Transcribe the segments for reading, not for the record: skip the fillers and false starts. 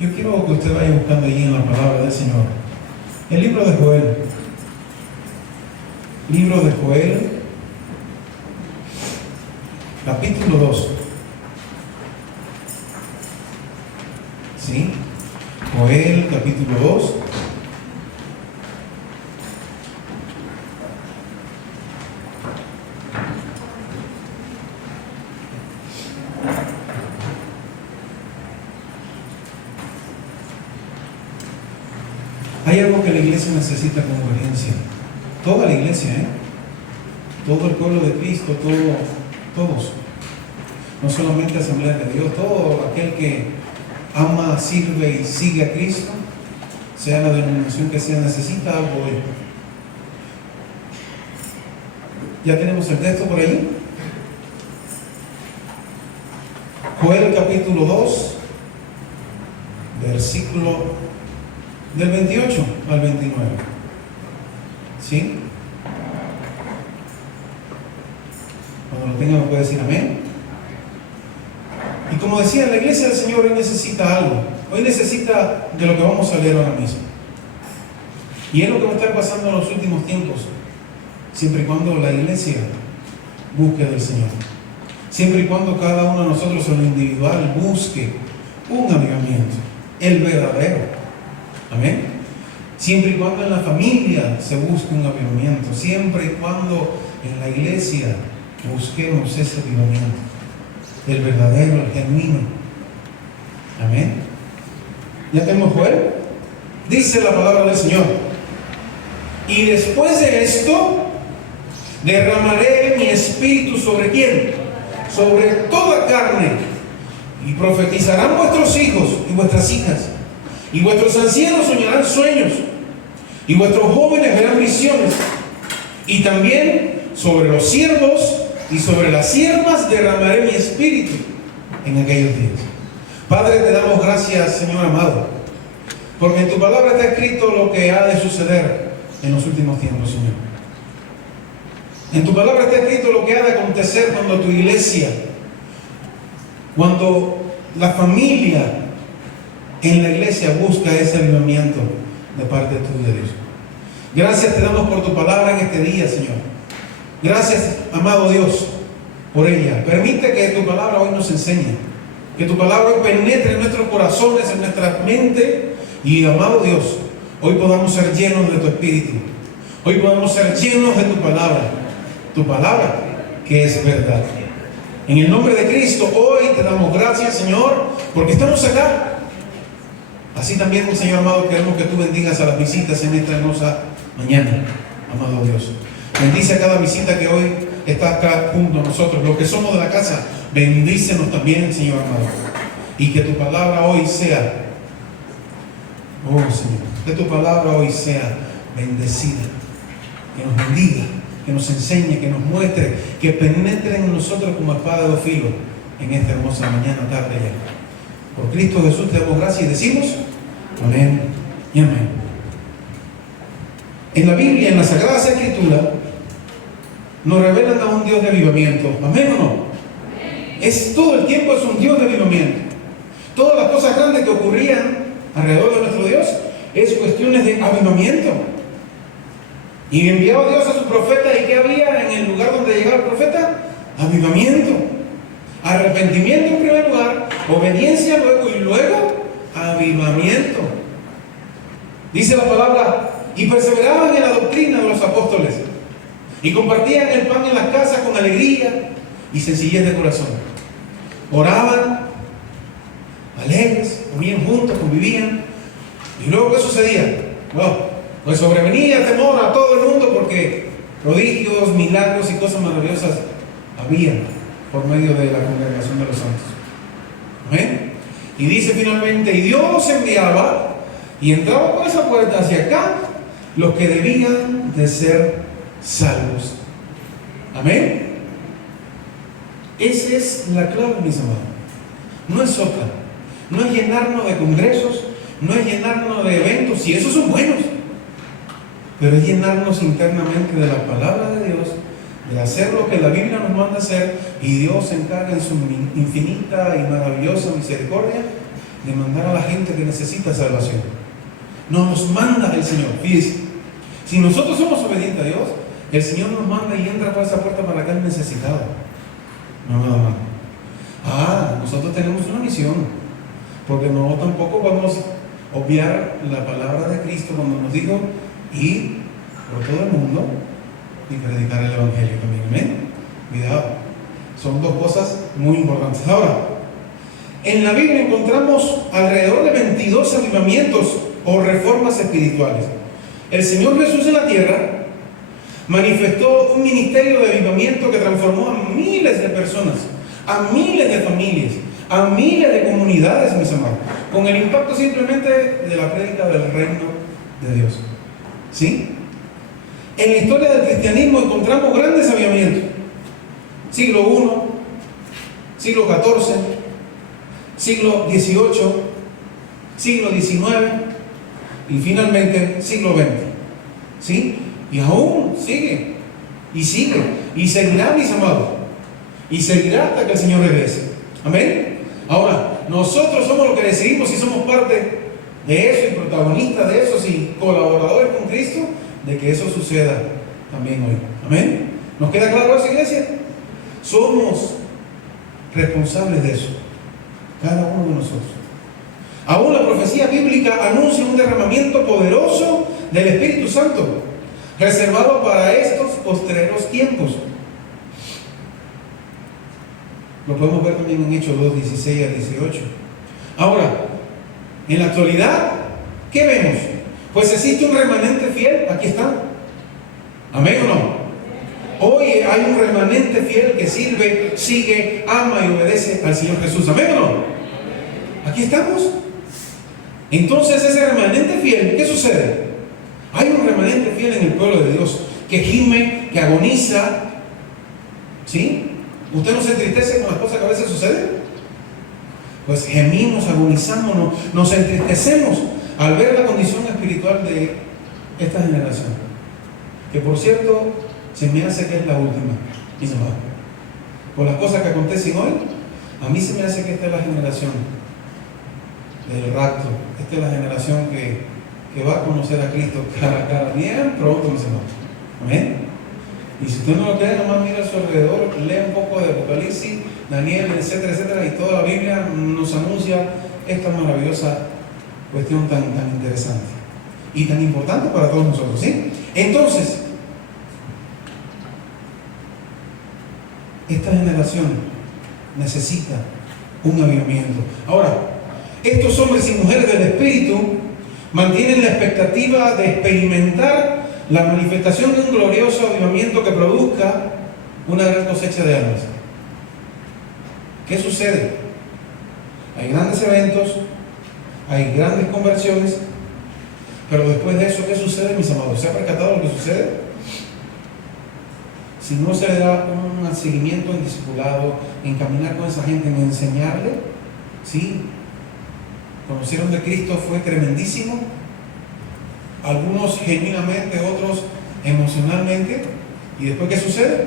Yo quiero que usted vaya buscando allí en la palabra del Señor. El libro de Joel. Libro de Joel, capítulo 2. ¿Sí? Joel, capítulo 2. Hay algo que la iglesia necesita como urgencia. Toda la iglesia, todo el pueblo de Cristo, todos. No solamente Asamblea de Dios, todo aquel que ama, sirve y sigue a Cristo, sea la denominación que sea, necesita algo hoy. ¿Ya tenemos el texto por ahí? Joel capítulo 2, versículo del 28 al 29. ¿Sí? Cuando lo tenga me puede decir amén. Y como decía, la iglesia del Señor hoy necesita algo. Hoy necesita de lo que vamos a leer ahora mismo. Y es lo que va a estar pasando en los últimos tiempos, siempre y cuando la iglesia busque del Señor. Siempre y cuando cada uno de nosotros en lo individual busque un avivamiento, el verdadero. Amén. Siempre y cuando en la familia se busque un avivamiento, siempre y cuando en la iglesia busquemos ese avivamiento, el verdadero, el genuino. Amén. ¿Ya tenemos Joel? Dice la palabra del Señor: y después de esto derramaré mi espíritu sobre ¿quién? Sobre toda carne, y profetizarán vuestros hijos y vuestras hijas, y vuestros ancianos soñarán sueños, y vuestros jóvenes verán visiones, y también sobre los siervos y sobre las siervas derramaré mi espíritu en aquellos días. Padre, te damos gracias, Señor amado, porque en tu palabra está escrito lo que ha de suceder en los últimos tiempos, Señor. En tu palabra está escrito lo que ha de acontecer cuando tu iglesia, cuando la familia en la iglesia busca ese avivamiento de parte tuya, Dios. Gracias te damos por tu palabra en este día, Señor. Gracias, amado Dios, por ella. Permite que tu palabra hoy nos enseñe, que tu palabra hoy penetre en nuestros corazones, en nuestra mente, y, amado Dios, hoy podamos ser llenos de tu espíritu. Hoy podamos ser llenos de tu palabra que es verdad. En el nombre de Cristo, hoy te damos gracias, Señor, porque estamos acá. Así también, Señor amado, queremos que tú bendigas a las visitas en esta hermosa mañana, amado Dios. Bendice a cada visita que hoy está acá junto a nosotros. Los que somos de la casa, bendícenos también, Señor amado. Y que tu palabra hoy sea, oh Señor, que tu palabra hoy sea bendecida. Que nos bendiga, que nos enseñe, que nos muestre, que penetre en nosotros como espada de dos filos en esta hermosa mañana, tarde ya. Por Cristo Jesús te damos gracias y decimos amén y amén. En la Biblia, en las Sagradas Escrituras, nos revelan a un Dios de avivamiento. ¿Amén o no? Es todo el tiempo es un Dios de avivamiento. Todas las cosas grandes que ocurrían alrededor de nuestro Dios es cuestiones de avivamiento. Y enviaba Dios a sus profetas, ¿y qué había en el lugar donde llegaba el profeta? Avivamiento. Arrepentimiento en primer lugar, obediencia luego, y luego avivamiento. Dice la palabra: y perseveraban en la doctrina de los apóstoles, y compartían el pan en las casas con alegría y sencillez de corazón. Oraban alegres, comían juntos, convivían. Y luego, ¿qué sucedía? Bueno, pues sobrevenía temor a todo el mundo, porque prodigios, milagros y cosas maravillosas habían por medio de la congregación de los santos. ¿Amén? Y dice finalmente: y Dios enviaba y entraba por esa puerta hacia acá los que debían de ser salvos. Amén. Esa es la clave, mis amados. No es otra. No es llenarnos de congresos, no es llenarnos de eventos, y esos son buenos, pero es llenarnos internamente de la palabra de Dios, de hacer lo que la Biblia nos manda hacer, y Dios se encarga en su infinita y maravillosa misericordia de mandar a la gente que necesita salvación. Nos manda el Señor. Fíjense, si nosotros somos obedientes a Dios, el Señor nos manda y entra por esa puerta para acá el necesitado. No, nada más. Nosotros tenemos una misión, porque no tampoco podemos obviar la palabra de Cristo cuando nos dijo ir por todo el mundo y predicar el Evangelio también. Amén. Cuidado, son dos cosas muy importantes. Ahora, en la Biblia encontramos alrededor de 22 avivamientos o reformas espirituales. El Señor Jesús en la tierra manifestó un ministerio de avivamiento que transformó a miles de personas, a miles de familias, a miles de comunidades, mis amados, con el impacto simplemente de la prédica del reino de Dios. ¿Sí? En la historia del cristianismo encontramos grandes avivamientos. Siglo I, siglo XIV, siglo XVIII, siglo XIX y finalmente siglo XX. ¿Sí? Y aún sigue, y sigue, y seguirá, mis amados, y seguirá hasta que el Señor regrese. Amén. Ahora, nosotros somos los que decidimos si somos parte de eso y protagonistas de eso, y colaboradores con Cristo, de que eso suceda también hoy. Amén. ¿Nos queda claro eso, iglesia? Somos responsables de eso, cada uno de nosotros. Aún la profecía bíblica anuncia un derramamiento poderoso del Espíritu Santo, reservado para estos postreros tiempos. Lo podemos ver también en Hechos 2, 16 a 18. Ahora, en la actualidad, ¿qué vemos? Pues existe un remanente fiel, aquí está. ¿Amén o no? Hoy hay un remanente fiel que sirve, sigue, ama y obedece al Señor Jesús. ¿Amén o no? Aquí estamos. Entonces ese remanente fiel, ¿qué sucede? Hay un remanente fiel en el pueblo de Dios que gime, que agoniza. ¿Sí? ¿Usted no se entristece con las cosas que a veces suceden? Pues gemimos, agonizamos, nos entristecemos al ver la condición espiritual de esta generación, que por cierto se me hace que es la última. Y no va. Por las cosas que acontecen hoy, a mí se me hace que esta es la generación del rapto. Esta es la generación que va a conocer a Cristo cara a cara, bien pronto, mis hermanos. Amén. Y si usted no lo cree, nomás mira a su alrededor, lee un poco de Apocalipsis, Daniel, etcétera, etcétera, y toda la Biblia nos anuncia esta maravillosa cuestión tan interesante y tan importante para todos nosotros, ¿sí? Entonces, esta generación necesita un avivamiento. Ahora, estos hombres y mujeres del Espíritu mantienen la expectativa de experimentar la manifestación de un glorioso avivamiento que produzca una gran cosecha de almas. ¿Qué sucede? Hay grandes eventos, hay grandes conversiones, pero después de eso, ¿qué sucede, mis amados? ¿Se ha percatado lo que sucede? Si no se le da un seguimiento en discipulado, en caminar con esa gente, en enseñarle, ¿sí? Conocieron de Cristo, fue tremendísimo. Algunos genuinamente, otros emocionalmente. ¿Y después qué sucede?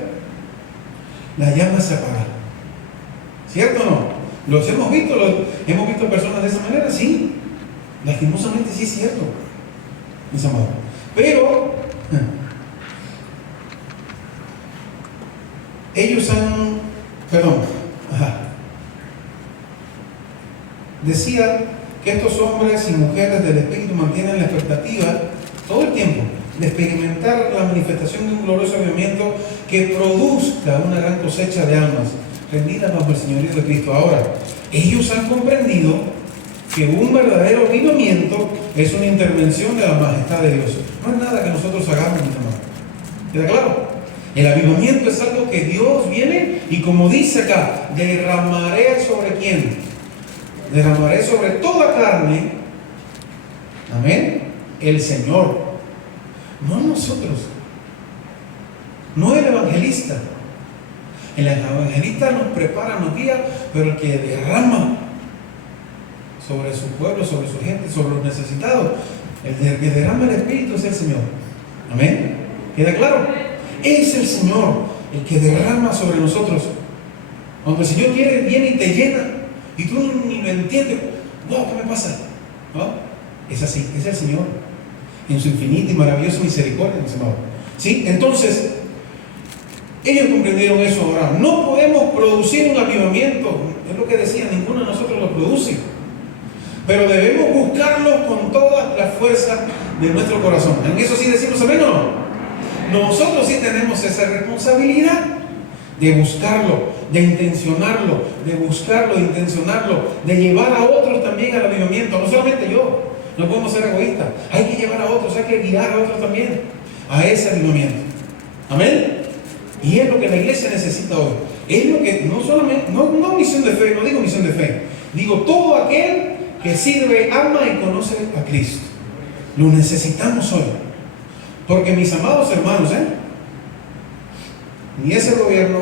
La llama se apaga. ¿Cierto o no? ¿Los hemos visto? ¿Hemos visto personas de esa manera? Sí. Lastimosamente sí es cierto, mis amados. Pero ellos decía que estos hombres y mujeres del Espíritu mantienen la expectativa todo el tiempo de experimentar la manifestación de un glorioso avivamiento que produzca una gran cosecha de almas rendidas bajo el señorío de Cristo. Ahora, ellos han comprendido que un verdadero avivamiento es una intervención de la majestad de Dios. No es nada que nosotros hagamos, mis hermanos. ¿Queda claro? El avivamiento es algo que Dios viene y, como dice acá, derramaré sobre quién. Derramaré sobre toda carne, amén, el Señor, no nosotros, no el evangelista. El evangelista nos prepara, nos guía, pero el que derrama sobre su pueblo, sobre su gente, sobre los necesitados, el que derrama el Espíritu es el Señor. Amén. ¿Queda claro? Es el Señor el que derrama sobre nosotros. Cuando el Señor viene y te llena, y tú ni lo entiendes. wow, ¿qué me pasa? ¿No? Es así, es el Señor, en su infinita y maravillosa misericordia, mis amados. ¿Sí? Entonces, ellos comprendieron eso ahora. No podemos producir un avivamiento, es lo que decía, ninguno de nosotros lo produce. Pero debemos buscarlo con toda la fuerza de nuestro corazón. En eso sí decimos amén o no. Nosotros sí tenemos esa responsabilidad de buscarlo, de intencionarlo, de buscarlo, de intencionarlo, de llevar a otros también al avivamiento. No solamente yo, no podemos ser egoístas. Hay que llevar a otros, hay que guiar a otros también a ese avivamiento. Amén. Y es lo que la iglesia necesita hoy. Es lo que no solamente, no misión de fe, no digo misión de fe, digo todo aquel que sirve, ama y conoce a Cristo. Lo necesitamos hoy. Porque mis amados hermanos, ni es el gobierno,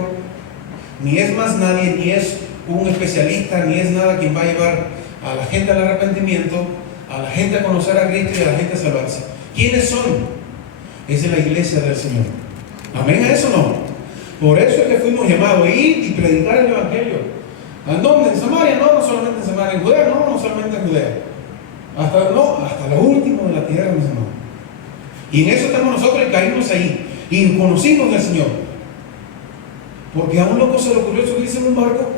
ni es más nadie, ni es un especialista, ni es nada quien va a llevar a la gente al arrepentimiento, a la gente a conocer a Cristo y a la gente a salvarse. ¿Quiénes son? Es la iglesia del Señor. Amén, a eso no. Por eso es que fuimos llamados a ir y predicar el Evangelio. ¿A dónde? ¿En Samaria? No, no solamente en Samaria. ¿En Judea? No, no solamente en Judea. Hasta lo último de la tierra, mis hermanos. Y en eso estamos nosotros y caímos ahí. Y conocimos del Señor. Porque a un loco se le ocurrió subirse en un barco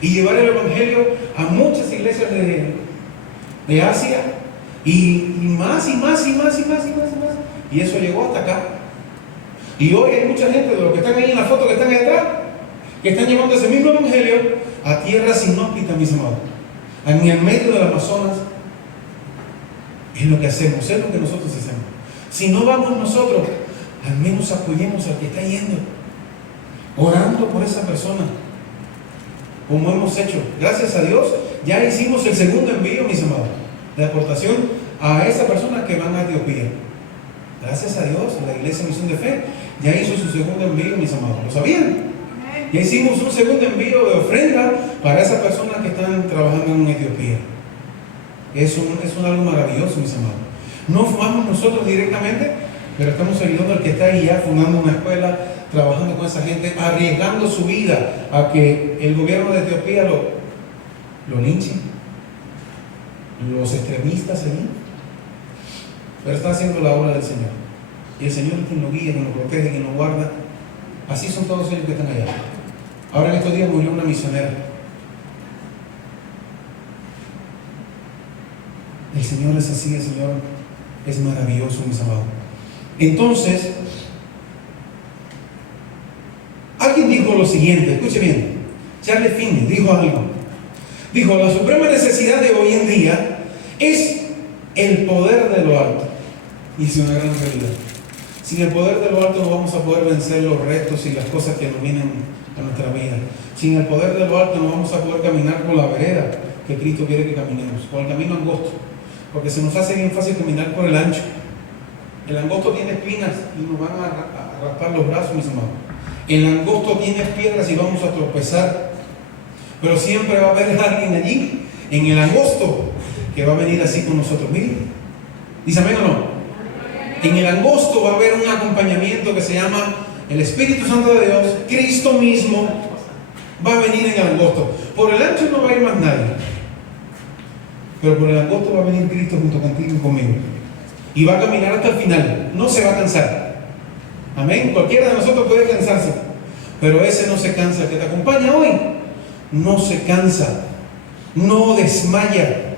y llevar el Evangelio a muchas iglesias de Asia. Y más. Y eso llegó hasta acá. Y hoy hay mucha gente de los que están ahí en la foto que están ahí atrás, que están llevando ese mismo Evangelio a tierras inhóspitas, mis amados. En el medio del Amazonas. Es lo que hacemos, es lo que nosotros hacemos. Si no vamos nosotros, al menos apoyemos al que está yendo, orando por esa persona, como hemos hecho. Gracias a Dios, ya hicimos el segundo envío, mis amados, de aportación a esa persona que van a Etiopía. Gracias a Dios, la Iglesia Misión de Fe ya hizo su segundo envío, mis amados. ¿Lo sabían? Ya hicimos un segundo envío de ofrenda para esas personas que están trabajando en Etiopía. Es algo maravilloso, mis amados. No fumamos nosotros directamente, pero estamos ayudando al que está ahí ya fundando una escuela, trabajando con esa gente, arriesgando su vida a que el gobierno de Etiopía lo linche, los extremistas allí. Pero está haciendo la obra del Señor. Y el Señor es quien lo guía, quien lo protege, quien lo guarda. Así son todos ellos que están allá. Ahora en estos días murió una misionera. El Señor es así, el Señor es maravilloso, mis amados. Entonces, alguien dijo lo siguiente, escuche bien. Charles Finney dijo algo. Dijo, la suprema necesidad de hoy en día es el poder de lo alto. Y es una gran realidad. Sin el poder de lo alto no vamos a poder vencer los retos y las cosas que nos vienen a nuestra vida. Sin el poder de lo alto no vamos a poder caminar por la vereda que Cristo quiere que caminemos, por el camino angosto. Porque se nos hace bien fácil caminar por el ancho. El angosto tiene espinas y nos van a raspar los brazos, mis amados. El angosto tiene piedras y vamos a tropezar. Pero siempre va a haber alguien allí, en el angosto, que va a venir así con nosotros. Miren, ¿dice amén o no? En el angosto va a haber un acompañamiento que se llama el Espíritu Santo de Dios, Cristo mismo va a venir en el angosto. Por el ancho no va a ir más nadie, pero por el angosto va a venir Cristo junto contigo y conmigo. Y va a caminar hasta el final, no se va a cansar. Amén. Cualquiera de nosotros puede cansarse, pero ese no se cansa. El que te acompaña hoy no se cansa, no desmaya.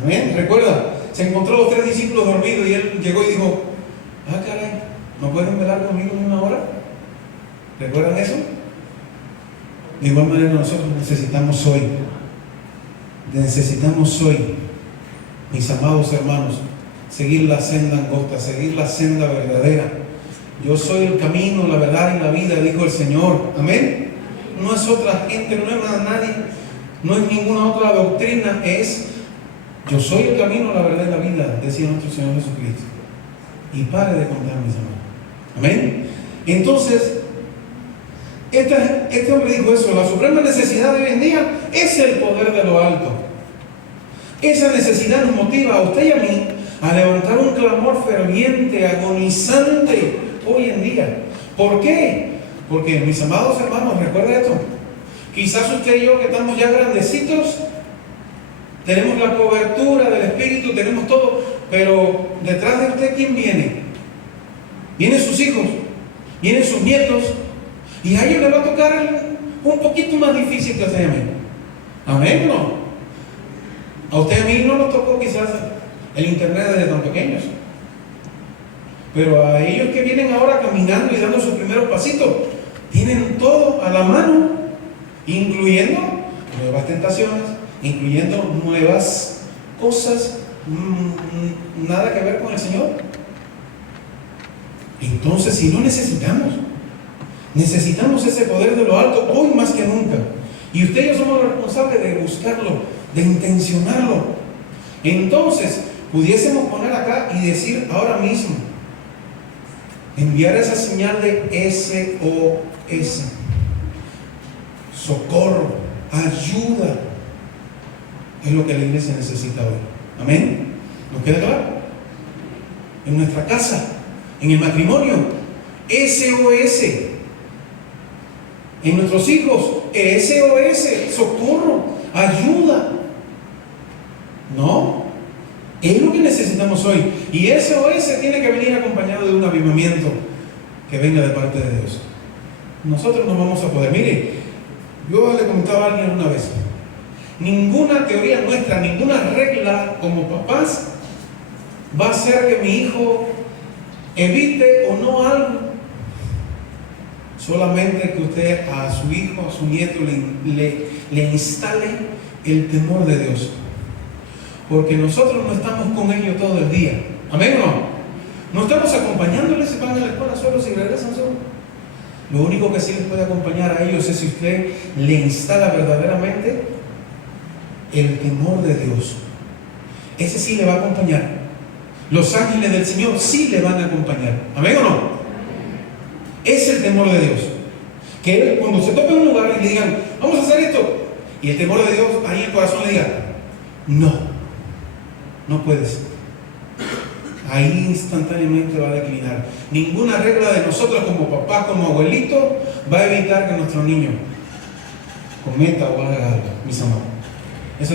Amén. Recuerda, se encontró los 3 discípulos dormidos y él llegó y dijo, caray, ¿no pueden velar conmigo en una hora? ¿Recuerdan eso? De igual manera nosotros necesitamos hoy, mis amados hermanos, seguir la senda angosta, seguir la senda verdadera. Yo soy el camino, la verdad y la vida, dijo el Señor. Amén. No es otra gente, no es más nadie, no es ninguna otra doctrina, es yo soy el camino, la verdad y la vida, decía nuestro Señor Jesucristo. Y pare de contar, mis hermanos. Amén. Entonces, este hombre dijo eso, la suprema necesidad de hoy en día es el poder de lo alto. Esa necesidad nos motiva a usted y a mí a levantar un clamor ferviente, agonizante hoy en día. ¿Por qué? Porque, mis amados hermanos, recuerda esto. Quizás usted y yo, que estamos ya grandecitos, tenemos la cobertura del Espíritu, tenemos todo, pero detrás de usted, ¿quién viene? Vienen sus hijos, vienen sus nietos, y a ellos les va a tocar un poquito más difícil que a usted y a mí. Amén, ¿no? A usted y a mí no nos tocó quizás el internet desde tan pequeños, pero a ellos que vienen ahora caminando y dando sus primeros pasitos, tienen todo a la mano, incluyendo nuevas tentaciones, incluyendo nuevas cosas, nada que ver con el Señor. Entonces, si no necesitamos ese poder de lo alto hoy más que nunca. Y usted y yo somos los responsables de buscarlo, de intencionarlo. Entonces, pudiésemos poner acá y decir ahora mismo, enviar esa señal de SOS, socorro, ayuda, es lo que la iglesia necesita hoy. Amén. ¿Nos queda claro? En nuestra casa, en el matrimonio, SOS. En nuestros hijos, SOS, socorro, ayuda. No, es lo que necesitamos hoy. Y SOS tiene que venir acompañado de un avivamiento que venga de parte de Dios. Nosotros no vamos a poder. Mire, yo le comentaba a alguien una vez, ninguna teoría nuestra, ninguna regla como papás va a hacer que mi hijo evite o no algo. Solamente que usted a su hijo, a su nieto le instale el temor de Dios. Porque nosotros no estamos con ellos todo el día. ¿Amén o no? No estamos acompañándoles, se van a la escuela solos y regresan solos. Lo único que sí les puede acompañar a ellos es si usted le instala verdaderamente el temor de Dios. Ese sí le va a acompañar. Los ángeles del Señor sí le van a acompañar. ¿Amén o no? Es el temor de Dios. Que cuando se tope en un lugar y le digan, vamos a hacer esto, y el temor de Dios ahí en el corazón le diga, no puedes. Ahí instantáneamente va a declinar. Ninguna regla de nosotros como papás, como abuelitos, va a evitar que nuestro niño cometa o haga algo, mis amados. Eso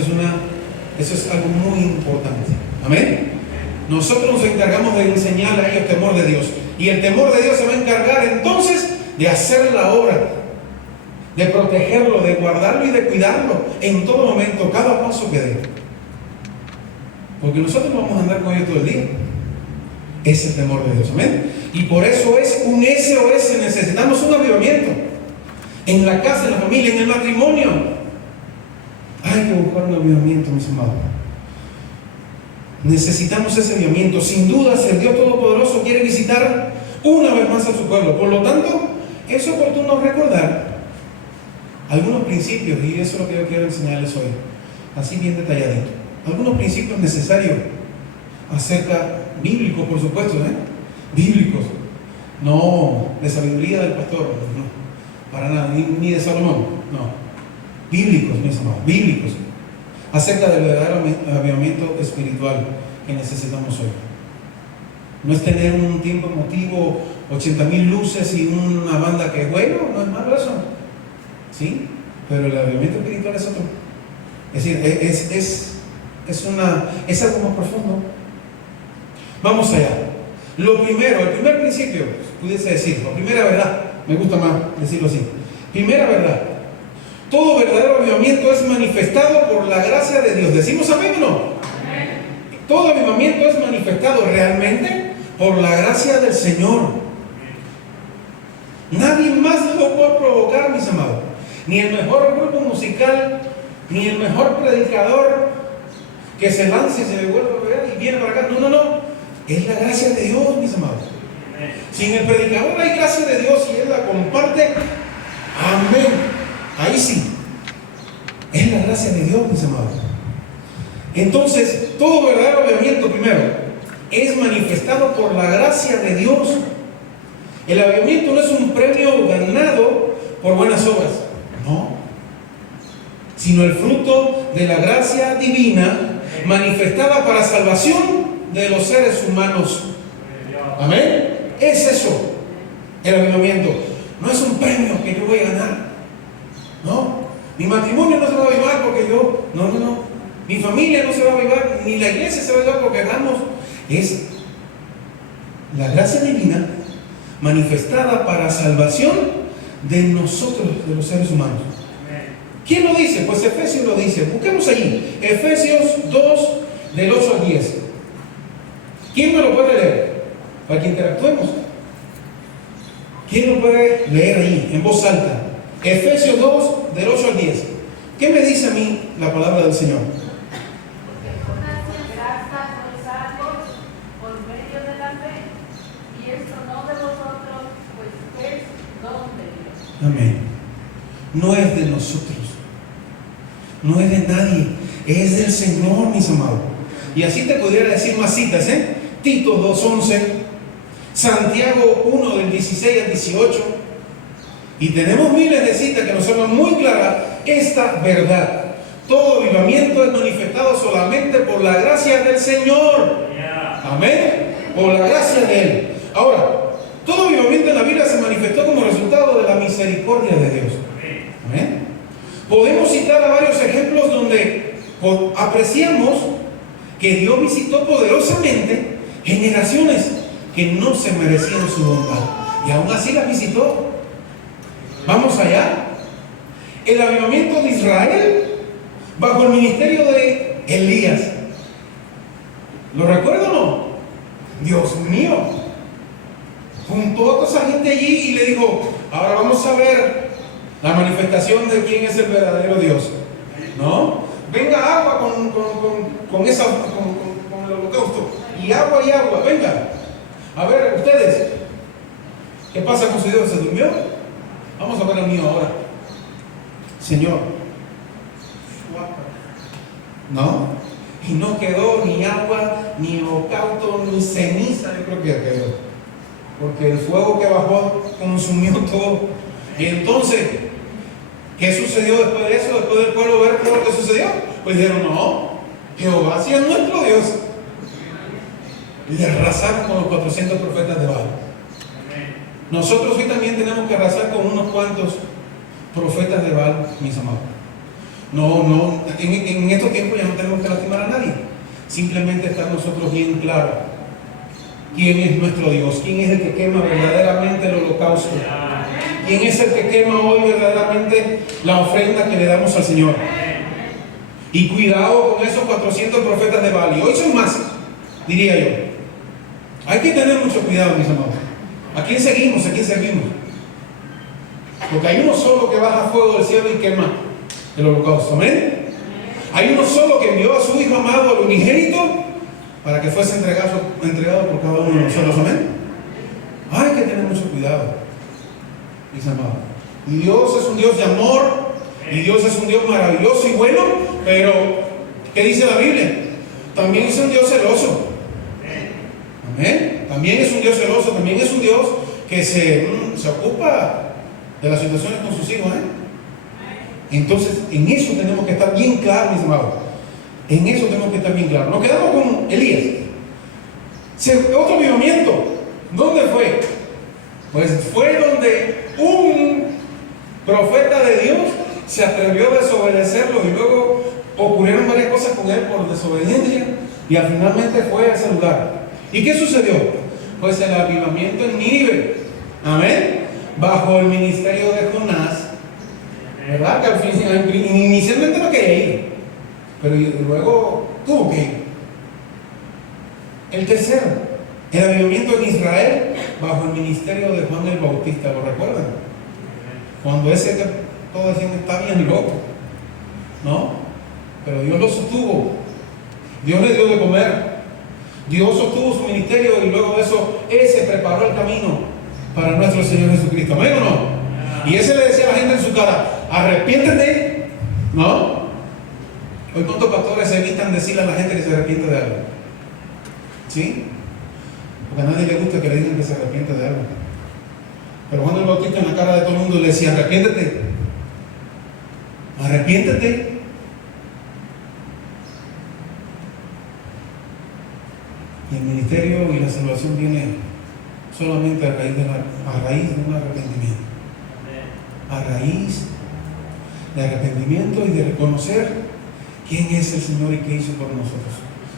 es algo muy importante. Amén. Nosotros nos encargamos de enseñar a ellos temor de Dios. Y el temor de Dios se va a encargar entonces de hacer la obra, de protegerlo, de guardarlo y de cuidarlo en todo momento, cada paso que dé. Porque nosotros no vamos a andar con ellos todo el día. Es el temor de Dios, amén. Y por eso es un SOS, necesitamos un avivamiento. En la casa, en la familia, en el matrimonio. Hay que buscar un avivamiento, mis amados. Necesitamos ese avivamiento. Sin duda, el Dios Todopoderoso quiere visitar una vez más a su pueblo. Por lo tanto, es oportuno recordar algunos principios, y eso es lo que yo quiero enseñarles hoy, así bien detalladito. Algunos principios necesarios acerca, bíblicos por supuesto, bíblicos, no de sabiduría del pastor, no, para nada, ni de Salomón, no, bíblicos, mis amados, bíblicos, acerca del verdadero avivamiento espiritual que necesitamos hoy. No es tener un tiempo emotivo, 80,000 luces y una banda que es bueno, no es malo eso, ¿sí? Pero el avivamiento espiritual es otro. Es decir, es algo más profundo. Vamos allá. Lo primero, el primer principio, pudiese decir, la primera verdad, me gusta más decirlo así. Primera verdad, todo verdadero avivamiento es manifestado por la gracia de Dios. ¿Decimos amén o no? Amén. Todo avivamiento es manifestado realmente por la gracia del Señor. Nadie más lo puede provocar, mis amados. Ni el mejor grupo musical, ni el mejor predicador que se lance y se le vuelva a pegar y viene para acá. No. Es la gracia de Dios, mis amados. Si en el predicador hay gracia de Dios y él la comparte, amén. Ahí sí. Es la gracia de Dios, mis amados. Entonces, todo verdadero avivamiento, primero, es manifestado por la gracia de Dios. El avivamiento no es un premio ganado por buenas obras, no, sino el fruto de la gracia divina manifestada para salvación de los seres humanos. Amén. Es eso, el avivamiento. No es un premio que yo voy a ganar. No, mi matrimonio no se va a avivar porque yo, no. Mi familia no se va a avivar, ni la iglesia se va a avivar porque hagamos. Es la gracia divina manifestada para salvación de nosotros, de los seres humanos. ¿Quién lo dice? Pues Efesios lo dice. Busquemos allí. Efesios 2, del 8 al 10. ¿Quién me lo puede leer? Para que interactuemos. ¿Quién lo puede leer ahí, en voz alta? Efesios 2, del 8 al 10. ¿Qué me dice a mí la palabra del Señor? Porque con gracia sois salvos por medio de la fe, y esto no de vosotros, pues es don de Dios. Amén. No es de nosotros, no es de nadie, es del Señor, mis amados. Y así te pudiera decir más citas, Tito 2:11, Santiago 1, del 16 al 18. Y tenemos miles de citas que nos hablan muy clara esta verdad. Todo avivamiento es manifestado solamente por la gracia del Señor. Amén. Por la gracia de Él. Ahora, todo avivamiento en la Biblia se manifestó como resultado de la misericordia de Dios. Amén. Podemos citar a varios ejemplos donde apreciamos que Dios visitó poderosamente generaciones que no se merecían su bondad, y aún así las visitó. Vamos allá. El avivamiento de Israel bajo el ministerio de Elías. ¿Lo recuerdan o no? Dios mío, juntó a toda esa gente allí y le dijo: ahora vamos a ver la manifestación de quién es el verdadero Dios. ¿No? Venga agua con el holocausto. Y agua, venga. A ver, ustedes, ¿qué pasa con su Dios? ¿Se durmió? Vamos a ver el mío ahora. Señor. ¿No? Y no quedó ni agua, ni holocausto, ni ceniza, yo creo que quedó. Porque el fuego que bajó consumió todo. Y entonces, ¿qué sucedió después de eso? Después del pueblo ver todo lo que sucedió. Pues dijeron: no, Jehová sí es nuestro Dios. Y arrasaron con los 400 profetas de Baal. Nosotros hoy también tenemos que arrasar con unos cuantos profetas de Baal, mis amados. No, en estos tiempos ya no tenemos que lastimar a nadie. Simplemente estar nosotros bien claros quién es nuestro Dios, quién es el que quema verdaderamente el holocausto, quién es el que quema hoy verdaderamente la ofrenda que le damos al Señor. Y cuidado con esos 400 profetas de Baal. Y hoy son más, diría yo. Hay que tener mucho cuidado, mis amados. ¿A quién seguimos? ¿A quién servimos? Porque hay uno solo que baja fuego del cielo y quema el holocausto. Amén. Hay uno solo que envió a su Hijo amado, al unigénito, para que fuese entregado por cada uno de nosotros. Amén. Hay que tener mucho cuidado, mis amados. Y Dios es un Dios de amor, y Dios es un Dios maravilloso y bueno, pero ¿qué dice la Biblia? También es un Dios celoso. Amén. También es un Dios celoso, también es un Dios que se ocupa de las situaciones con sus hijos. Entonces, en eso tenemos que estar bien claros, mis amados. En eso tenemos que estar bien claros. Nos quedamos con Elías. Otro avivamiento. ¿Dónde fue? Pues fue donde un profeta de Dios se atrevió a desobedecerlo, y luego ocurrieron varias cosas con él por desobediencia, y finalmente fue a ese lugar. ¿Y qué sucedió? Pues el avivamiento en Nínive. Amén. Bajo el ministerio de Jonás, ¿verdad? Que al fin, inicialmente no quería ir, pero luego tuvo que ir. El tercero, el avivamiento en Israel bajo el ministerio de Juan el Bautista. ¿Lo recuerdan? Cuando ese que todos decían está bien loco, ¿no? Pero Dios lo sostuvo. Dios le dio de comer. Dios sostuvo su ministerio, y luego de eso ese preparó el camino para nuestro Señor Jesucristo. ¿Amén o no? Y ese le decía a la gente en su cara: arrepiéntete, ¿no? Hoy cuántos pastores se evitan decirle a la gente que se arrepiente de algo. ¿Sí? Porque a nadie le gusta que le digan que se arrepiente de algo. Pero Juan el Bautista en la cara de todo el mundo le decía: arrepiéntete, arrepiéntete. Y el ministerio y la salvación viene solamente a raíz de un arrepentimiento. A raíz de arrepentimiento y de reconocer quién es el Señor y qué hizo por nosotros.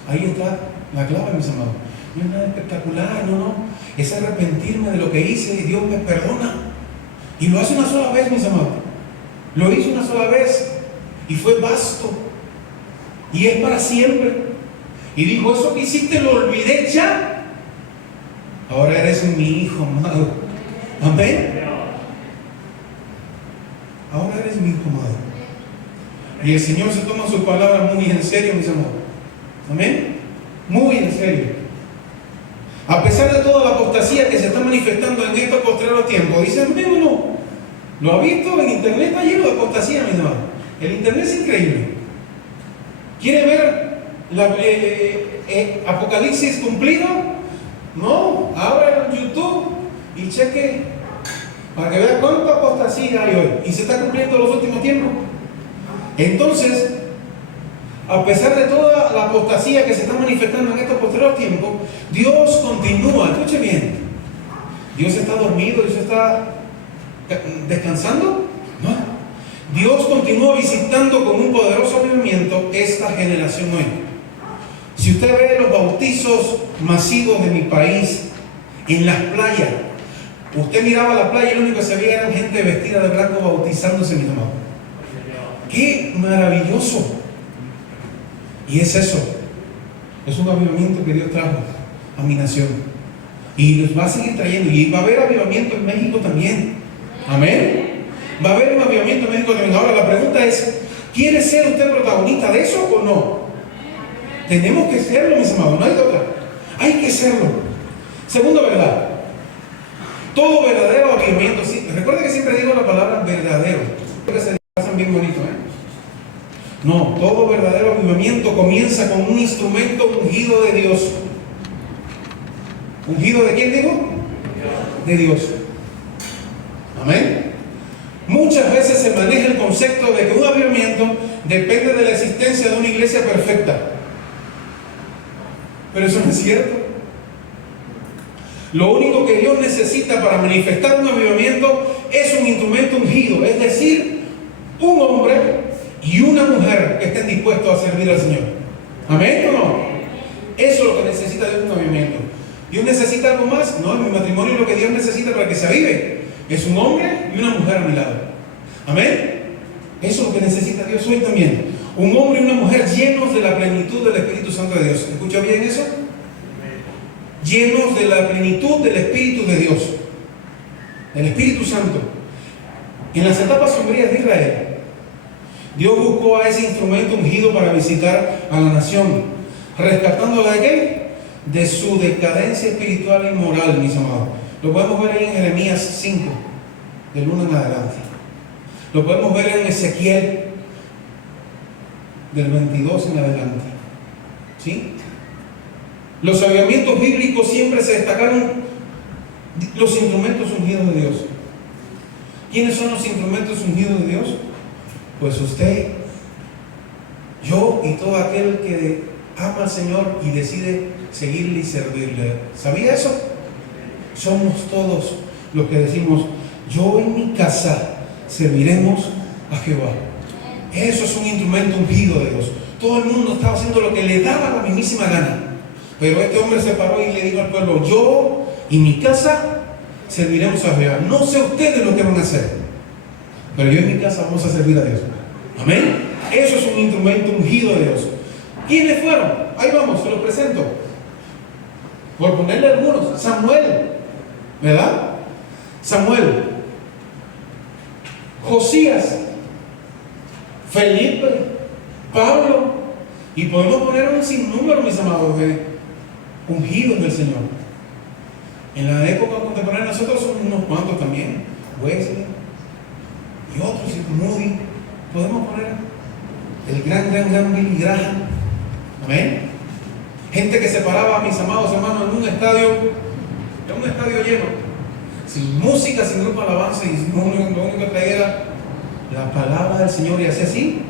Ahí está la clave, mis amados. No es nada espectacular, no. Es arrepentirme de lo que hice y Dios me perdona. Y lo hace una sola vez, mis amados. Lo hizo una sola vez y fue vasto. Y es para siempre. Y dijo, eso que hiciste lo olvidé ya. Ahora eres mi hijo, amado. Amén. Ahora eres mi hijo, amado. Y el Señor se toma su palabra muy en serio, mis amados. Amén. Muy en serio. A pesar de toda la apostasía que se está manifestando en estos postreros tiempos, dicen, no, lo ha visto en internet, está lleno de apostasía, mis amados. El internet es increíble. ¿Quiere ver Apocalipsis cumplido? No, abra YouTube y cheque para que vea cuánta apostasía hay hoy. Y se está cumpliendo en los últimos tiempos. Entonces, a pesar de toda la apostasía que se está manifestando en estos posteriores tiempos, Dios continúa. Escuche bien. Dios está dormido, Dios está descansando. No. Dios continúa visitando con un poderoso avivamiento esta generación hoy. Si usted ve los bautizos masivos de mi país en las playas, usted miraba la playa y lo único que se veía era gente vestida de blanco bautizándose, mi amado. ¡Qué maravilloso! Y es eso. Es un avivamiento que Dios trajo a mi nación. Y los va a seguir trayendo. Y va a haber avivamiento en México también. Amén. Va a haber un avivamiento en México también. Ahora la pregunta es, ¿quiere ser usted protagonista de eso o no? Tenemos que serlo, mis amados. No hay de otra. Hay que serlo. Segunda verdad. Todo verdadero avivamiento. Sí, recuerda que siempre digo la palabra verdadero. Que se pasan bien bonito, No, todo verdadero avivamiento comienza con un instrumento ungido de Dios. ¿Ungido de quién digo? De Dios. Amén. Muchas veces se maneja el concepto de que un avivamiento depende de la existencia de una iglesia perfecta. Pero eso no es cierto. Lo único que Dios necesita para manifestar un avivamiento es un instrumento ungido, es decir, un hombre y una mujer que estén dispuestos a servir al Señor. ¿Amén o no? Eso es lo que necesita Dios un avivamiento. ¿Dios necesita algo más? No, en mi matrimonio lo que Dios necesita para que se avive es un hombre y una mujer a mi lado. ¿Amén? Eso es lo que necesita Dios hoy también. Un hombre y una mujer llenos de la plenitud del Espíritu Santo de Dios. ¿Escucha bien eso? Llenos de la plenitud del Espíritu de Dios. El Espíritu Santo. En las etapas sombrías de Israel, Dios buscó a ese instrumento ungido para visitar a la nación, rescatándola de qué? De su decadencia espiritual y moral, mis amados. Lo podemos ver ahí en Jeremías 5, del 1 en adelante. Lo podemos ver en Ezequiel, del 22 en adelante. ¿Sí? Los avivamientos bíblicos siempre se destacaron los instrumentos ungidos de Dios. ¿Quiénes son los instrumentos ungidos de Dios? Pues usted, yo y todo aquel que ama al Señor y decide seguirle y servirle. ¿Sabía eso? Somos todos los que decimos, yo en mi casa serviremos a Jehová. Eso es un instrumento ungido de Dios. Todo el mundo estaba haciendo lo que le daba la mismísima gana. Pero este hombre se paró y le dijo al pueblo, yo y mi casa serviremos a Jehová. No sé ustedes lo que van a hacer, pero yo y mi casa vamos a servir a Dios. Amén. Eso es un instrumento ungido de Dios. ¿Quiénes fueron? Ahí vamos, se los presento. Por ponerle algunos. Samuel, ¿verdad? Samuel, Josías, Felipe, Pablo, y podemos poner un sinnúmero, mis amados, ungidos del Señor. En la época contemporánea nosotros somos unos cuantos también, Wesley y otros, y Moody. Podemos poner el gran Billy Graham. Amén. Gente que se paraba, mis amados hermanos, en un estadio lleno, sin música, sin grupo de alabanza, y lo único que traía era la palabra del Señor, y así así.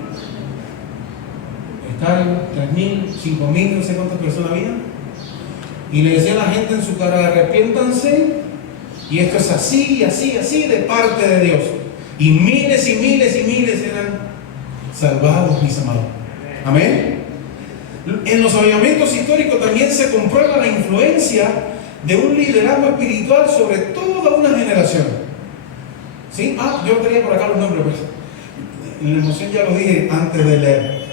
Estaban 3,000, 5,000, no sé cuántas personas había. Y le decía a la gente en su cara, arrepiéntanse, y esto es así, de parte de Dios. Y miles eran salvados, mis amados. Amén. En los avivamientos históricos también se comprueba la influencia de un liderazgo espiritual sobre toda una generación. ¿Sí? Yo tenía por acá los nombres, pues. En la emoción ya lo dije antes de leer.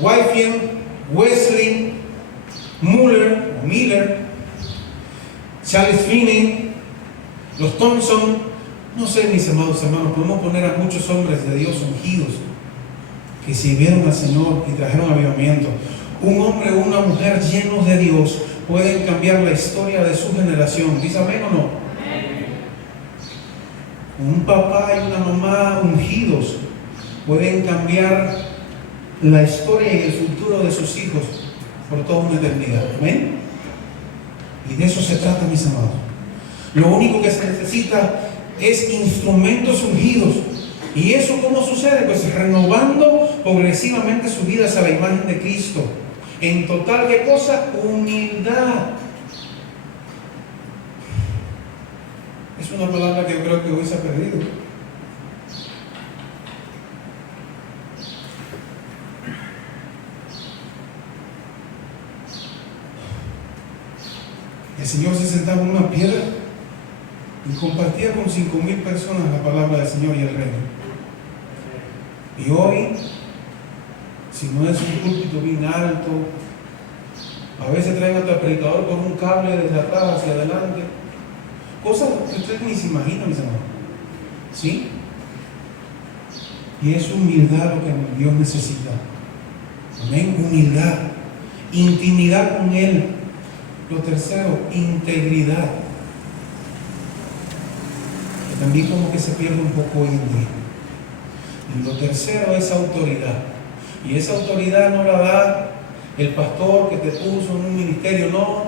Whitefield, Wesley, Miller, Charles Finney, los Thompson. No sé, mis amados hermanos, podemos poner a muchos hombres de Dios ungidos que sirvieron al Señor y trajeron avivamiento. Un hombre o una mujer llenos de Dios pueden cambiar la historia de su generación. ¿Dice amén o no? Un papá y una mamá ungidos pueden cambiar la historia y el futuro de sus hijos por toda una eternidad. Amén. Y de eso se trata, mis amados. Lo único que se necesita es instrumentos ungidos. ¿Y eso cómo sucede? Pues renovando progresivamente sus vidas a la imagen de Cristo. En total, ¿qué cosa? Humildad. Es una palabra que yo creo que hoy se ha perdido. El Señor se sentaba en una piedra y compartía con 5,000 personas la palabra del Señor y el reino. Y hoy, si no es un púlpito bien alto, a veces traen hasta el predicador con un cable desde atrás hacia adelante. Cosas que ustedes ni se imaginan, mis hermanos. ¿Sí? Y es humildad lo que Dios necesita. Amén. Humildad. Intimidad con Él. Lo tercero, integridad. Que también como que se pierde un poco hoy en día. Y lo tercero es autoridad. Y esa autoridad no la da el pastor que te puso en un ministerio, no.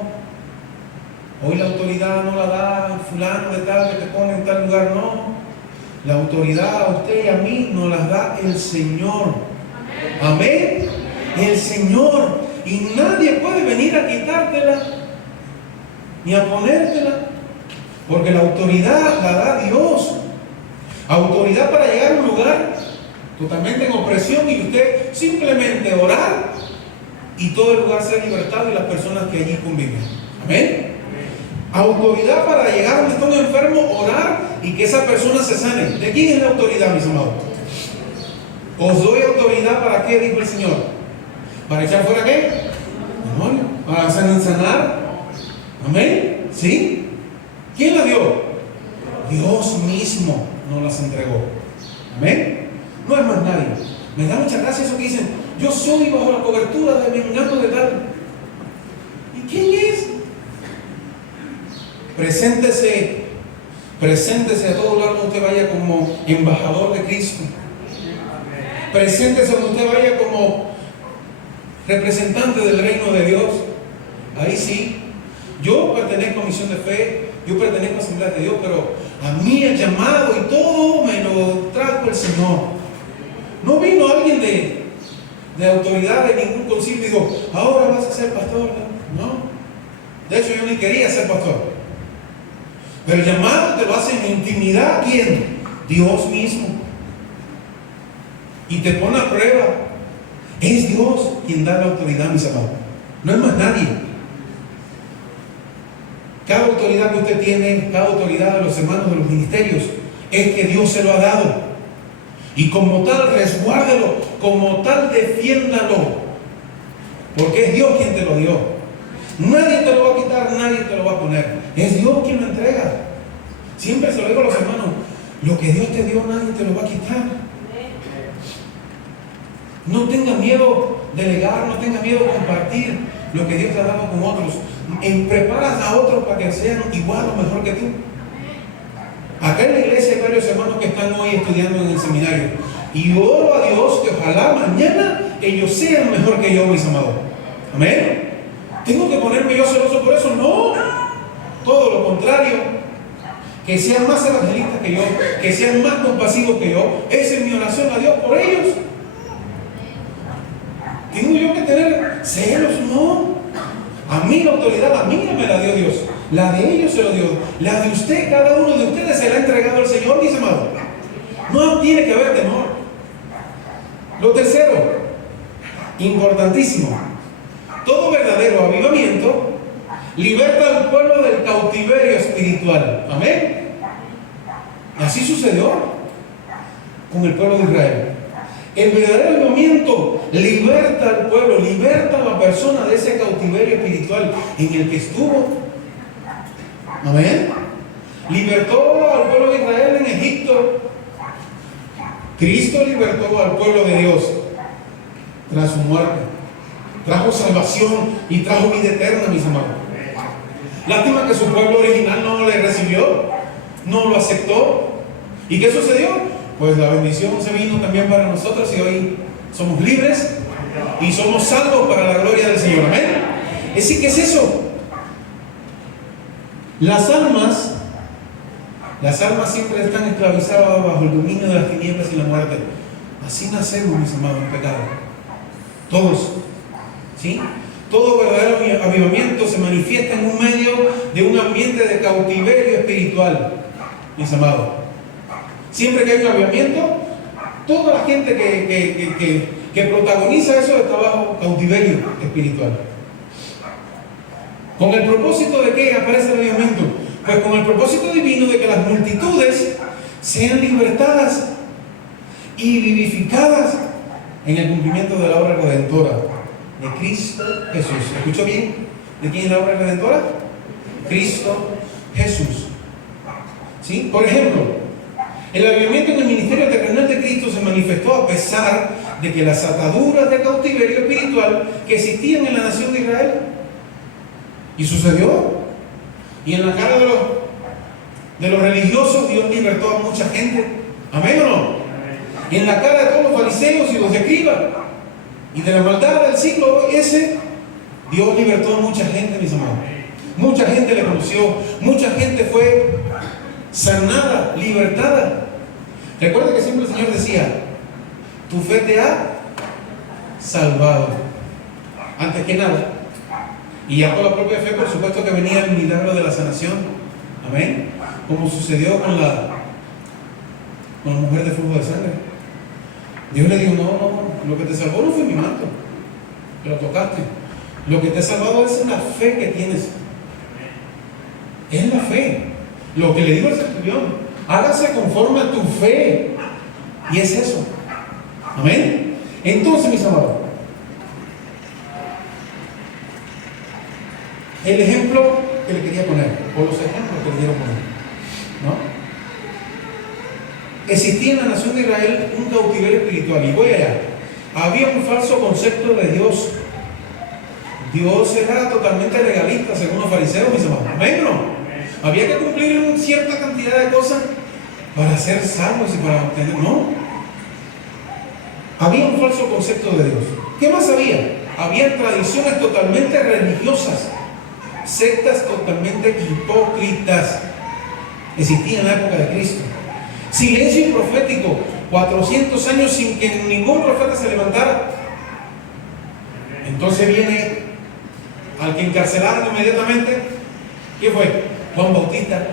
Hoy la autoridad no la da el fulano de tal que te pone en tal lugar, no. La autoridad a usted y a mí nos la da el Señor. Amén. El Señor. Y nadie puede venir a quitártela ni a ponértela, porque la autoridad la da Dios. Autoridad para llegar a un lugar totalmente en opresión y usted simplemente orar y todo el lugar sea libertado y las personas que allí conviven. Amén. Autoridad para llegar donde está un enfermo, orar y que esa persona se sane. ¿De quién es la autoridad, mis amados? Os doy autoridad para qué, dijo el Señor. ¿Para echar fuera qué? Demonio. ¿Para sanar? Amén. ¿Sí? ¿Quién la dio? Dios mismo nos las entregó. Amén. No es más nadie. Me da mucha gracia eso que dicen: yo soy bajo la cobertura de vengando de tal. ¿Y quién es? Preséntese a todo lugar donde usted vaya como embajador de Cristo. Preséntese donde usted vaya como representante del reino de Dios. Ahí sí. Yo pertenezco a Misión de Fe, yo pertenezco a Asamblea de Dios, pero a mí el llamado y todo me lo trajo el Señor. No vino alguien de autoridad de ningún concilio y dijo: ahora vas a ser pastor. No. De hecho, yo ni quería ser pastor. Pero el llamado te lo hace en intimidad. ¿Quién? Dios mismo. Y te pone a prueba. Es Dios quien da la autoridad, mis amados. No es más nadie. Cada autoridad que usted tiene, cada autoridad de los hermanos de los ministerios, es que Dios se lo ha dado. Y como tal, resguárdelo, como tal, defiéndalo. Porque es Dios quien te lo dio. Nadie te lo va a quitar, nadie te lo va a poner. Es Dios quien lo entrega. Siempre se lo digo a los hermanos: lo que Dios te dio, nadie te lo va a quitar. No tenga miedo de delegar, no tenga miedo de compartir lo que Dios te ha dado con otros. Preparas a otros para que sean igual o mejor que tú. Acá en la iglesia hay varios hermanos que están hoy estudiando en el seminario. Y oro a Dios que ojalá mañana ellos sean mejor que yo, mis amados. Amén. ¿Tengo que ponerme yo celoso por eso? No. Todo lo contrario. Que sean más evangelistas que yo, que sean más compasivos que yo. Esa es mi oración a Dios por ellos. ¿Tengo yo que tener celos? No. A mí la autoridad, la mía me la dio Dios. La de ellos se lo dio. La de usted, cada uno de ustedes se la ha entregado al Señor, mis amados. No tiene que haber temor. Lo tercero, Importantísimo. Todo verdadero avivamiento liberta al pueblo del cautiverio espiritual. Amén. Así sucedió con el pueblo de Israel. El verdadero avivamiento liberta al pueblo, liberta a la persona de ese cautiverio espiritual en el que estuvo. Amén. Libertó al pueblo de Israel en Egipto. Cristo libertó al pueblo de Dios tras su muerte. Trajo salvación y trajo vida eterna, mis amados. Lástima que su pueblo original no le recibió, no lo aceptó. ¿Y qué sucedió? Pues la bendición se vino también para nosotros y hoy somos libres y somos salvos para la gloria del Señor. Amén. Es decir, ¿qué es eso? Las almas siempre están esclavizadas bajo el dominio de las tinieblas y la muerte. Así nacemos, mis amados, en pecado. Todos. ¿Sí? Todo verdadero avivamiento se manifiesta en un medio de un ambiente de cautiverio espiritual, mis amados. Siempre que hay un avivamiento, toda la gente que protagoniza eso está bajo cautiverio espiritual. ¿Con el propósito de qué aparece el avivamiento? Pues con el propósito divino de que las multitudes sean libertadas y vivificadas en el cumplimiento de la obra redentora de Cristo Jesús. ¿Escuchó bien? ¿De quién es la obra redentora? Cristo Jesús. ¿Sí? Por ejemplo, el avivamiento en el ministerio terrenal de Cristo se manifestó a pesar de que las ataduras de cautiverio espiritual que existían en la nación de Israel. Y sucedió. Y en la cara de los religiosos Dios libertó a mucha gente. ¿Amén o no? Y en la cara de todos los fariseos y los escribas y de la maldad del siglo ese, Dios libertó a mucha gente, mis amados. Mucha gente le conoció, mucha gente fue sanada, libertada. Recuerda que siempre el Señor decía: tu fe te ha salvado. Antes que nada. Y ya por la propia fe, por supuesto, que venía el milagro de la sanación. Amén. Como sucedió con la mujer de flujo de sangre. Dios le dijo: no, lo que te salvó no fue mi manto, que lo tocaste. Lo que te ha salvado es la fe que tienes. Es la fe. Lo que le digo al centurión: hágase conforme a tu fe. Y es eso. Amén. Entonces, mis amados, el ejemplo que le quería poner, o los ejemplos que le quiero poner, ¿no? Existía en la nación de Israel un cautiverio espiritual, y voy allá. Había un falso concepto de Dios. Dios era totalmente legalista, según los fariseos, mis amados. ¿Amén o no? Había que cumplir una cierta cantidad de cosas para ser salvos y para obtener. No. Había un falso concepto de Dios. ¿Qué más había? Había tradiciones totalmente religiosas, sectas totalmente hipócritas. Existían en la época de Cristo. Silencio profético, 400 años sin que ningún profeta se levantara. Entonces viene al que encarcelaron inmediatamente. ¿Qué fue? Juan Bautista.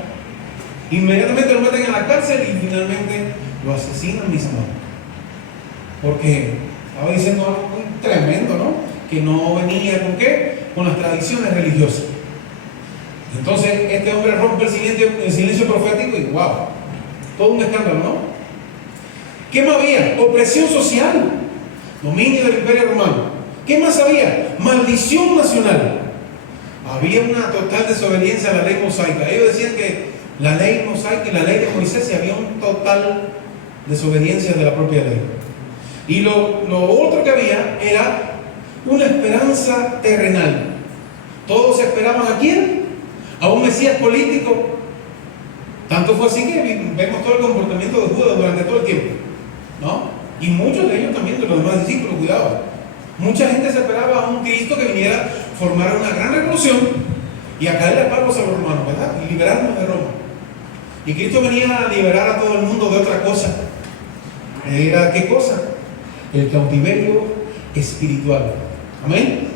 Inmediatamente lo meten en la cárcel y finalmente lo asesinan, mis amados. Porque estaba diciendo algo muy tremendo, ¿no? Que no venía con qué, con las tradiciones religiosas. Entonces este hombre rompe el silencio profético y wow, todo un escándalo, ¿no? ¿Qué más había? Opresión social, dominio del Imperio Romano. ¿Qué más había? Maldición nacional. Había una total desobediencia a la ley mosaica. Ellos decían que la ley mosaica y la ley de Moisés, y había un total desobediencia de la propia ley. Y lo otro que había era una esperanza terrenal. Todos esperaban ¿a quién? A un Mesías político. Tanto fue así que vemos todo el comportamiento de Judas durante todo el tiempo, ¿no? Y muchos de ellos también, de los demás discípulos, cuidado. Mucha gente se esperaba a un Cristo que viniera a formar una gran revolución y a caerle a palos a los romanos, ¿verdad? Y liberarnos de Roma. Y Cristo venía a liberar a todo el mundo de otra cosa. ¿Era qué cosa? El cautiverio espiritual. Amén.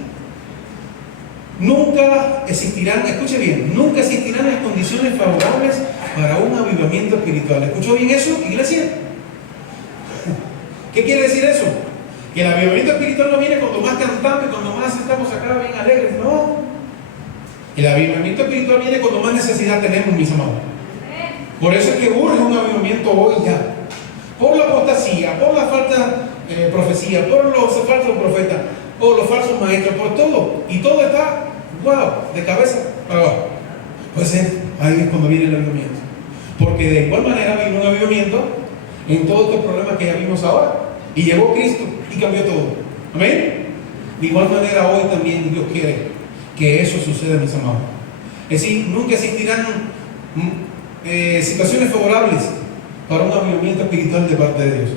Nunca existirán, escuche bien, nunca existirán las condiciones favorables para un avivamiento espiritual. ¿Escuchó bien eso, iglesia? ¿Qué quiere decir eso? Que el avivamiento espiritual no viene cuando más cantamos y cuando más estamos acá bien alegres, no. El avivamiento espiritual viene cuando más necesidad tenemos, mis amados. Por eso es que urge un avivamiento hoy ya. Por la apostasía, por la falta de profecía, por los falsos profetas, por los falsos maestros, por todo. Y todo está, wow, de cabeza para abajo. Pues ahí es cuando viene el avivamiento. Porque de igual manera vino un avivamiento en todos estos problemas que ya vimos ahora. Y llegó Cristo y cambió todo. Amén. De igual manera hoy también Dios quiere que eso suceda, mis amados. Es decir, nunca existirán situaciones favorables para un avivamiento espiritual de parte de Dios.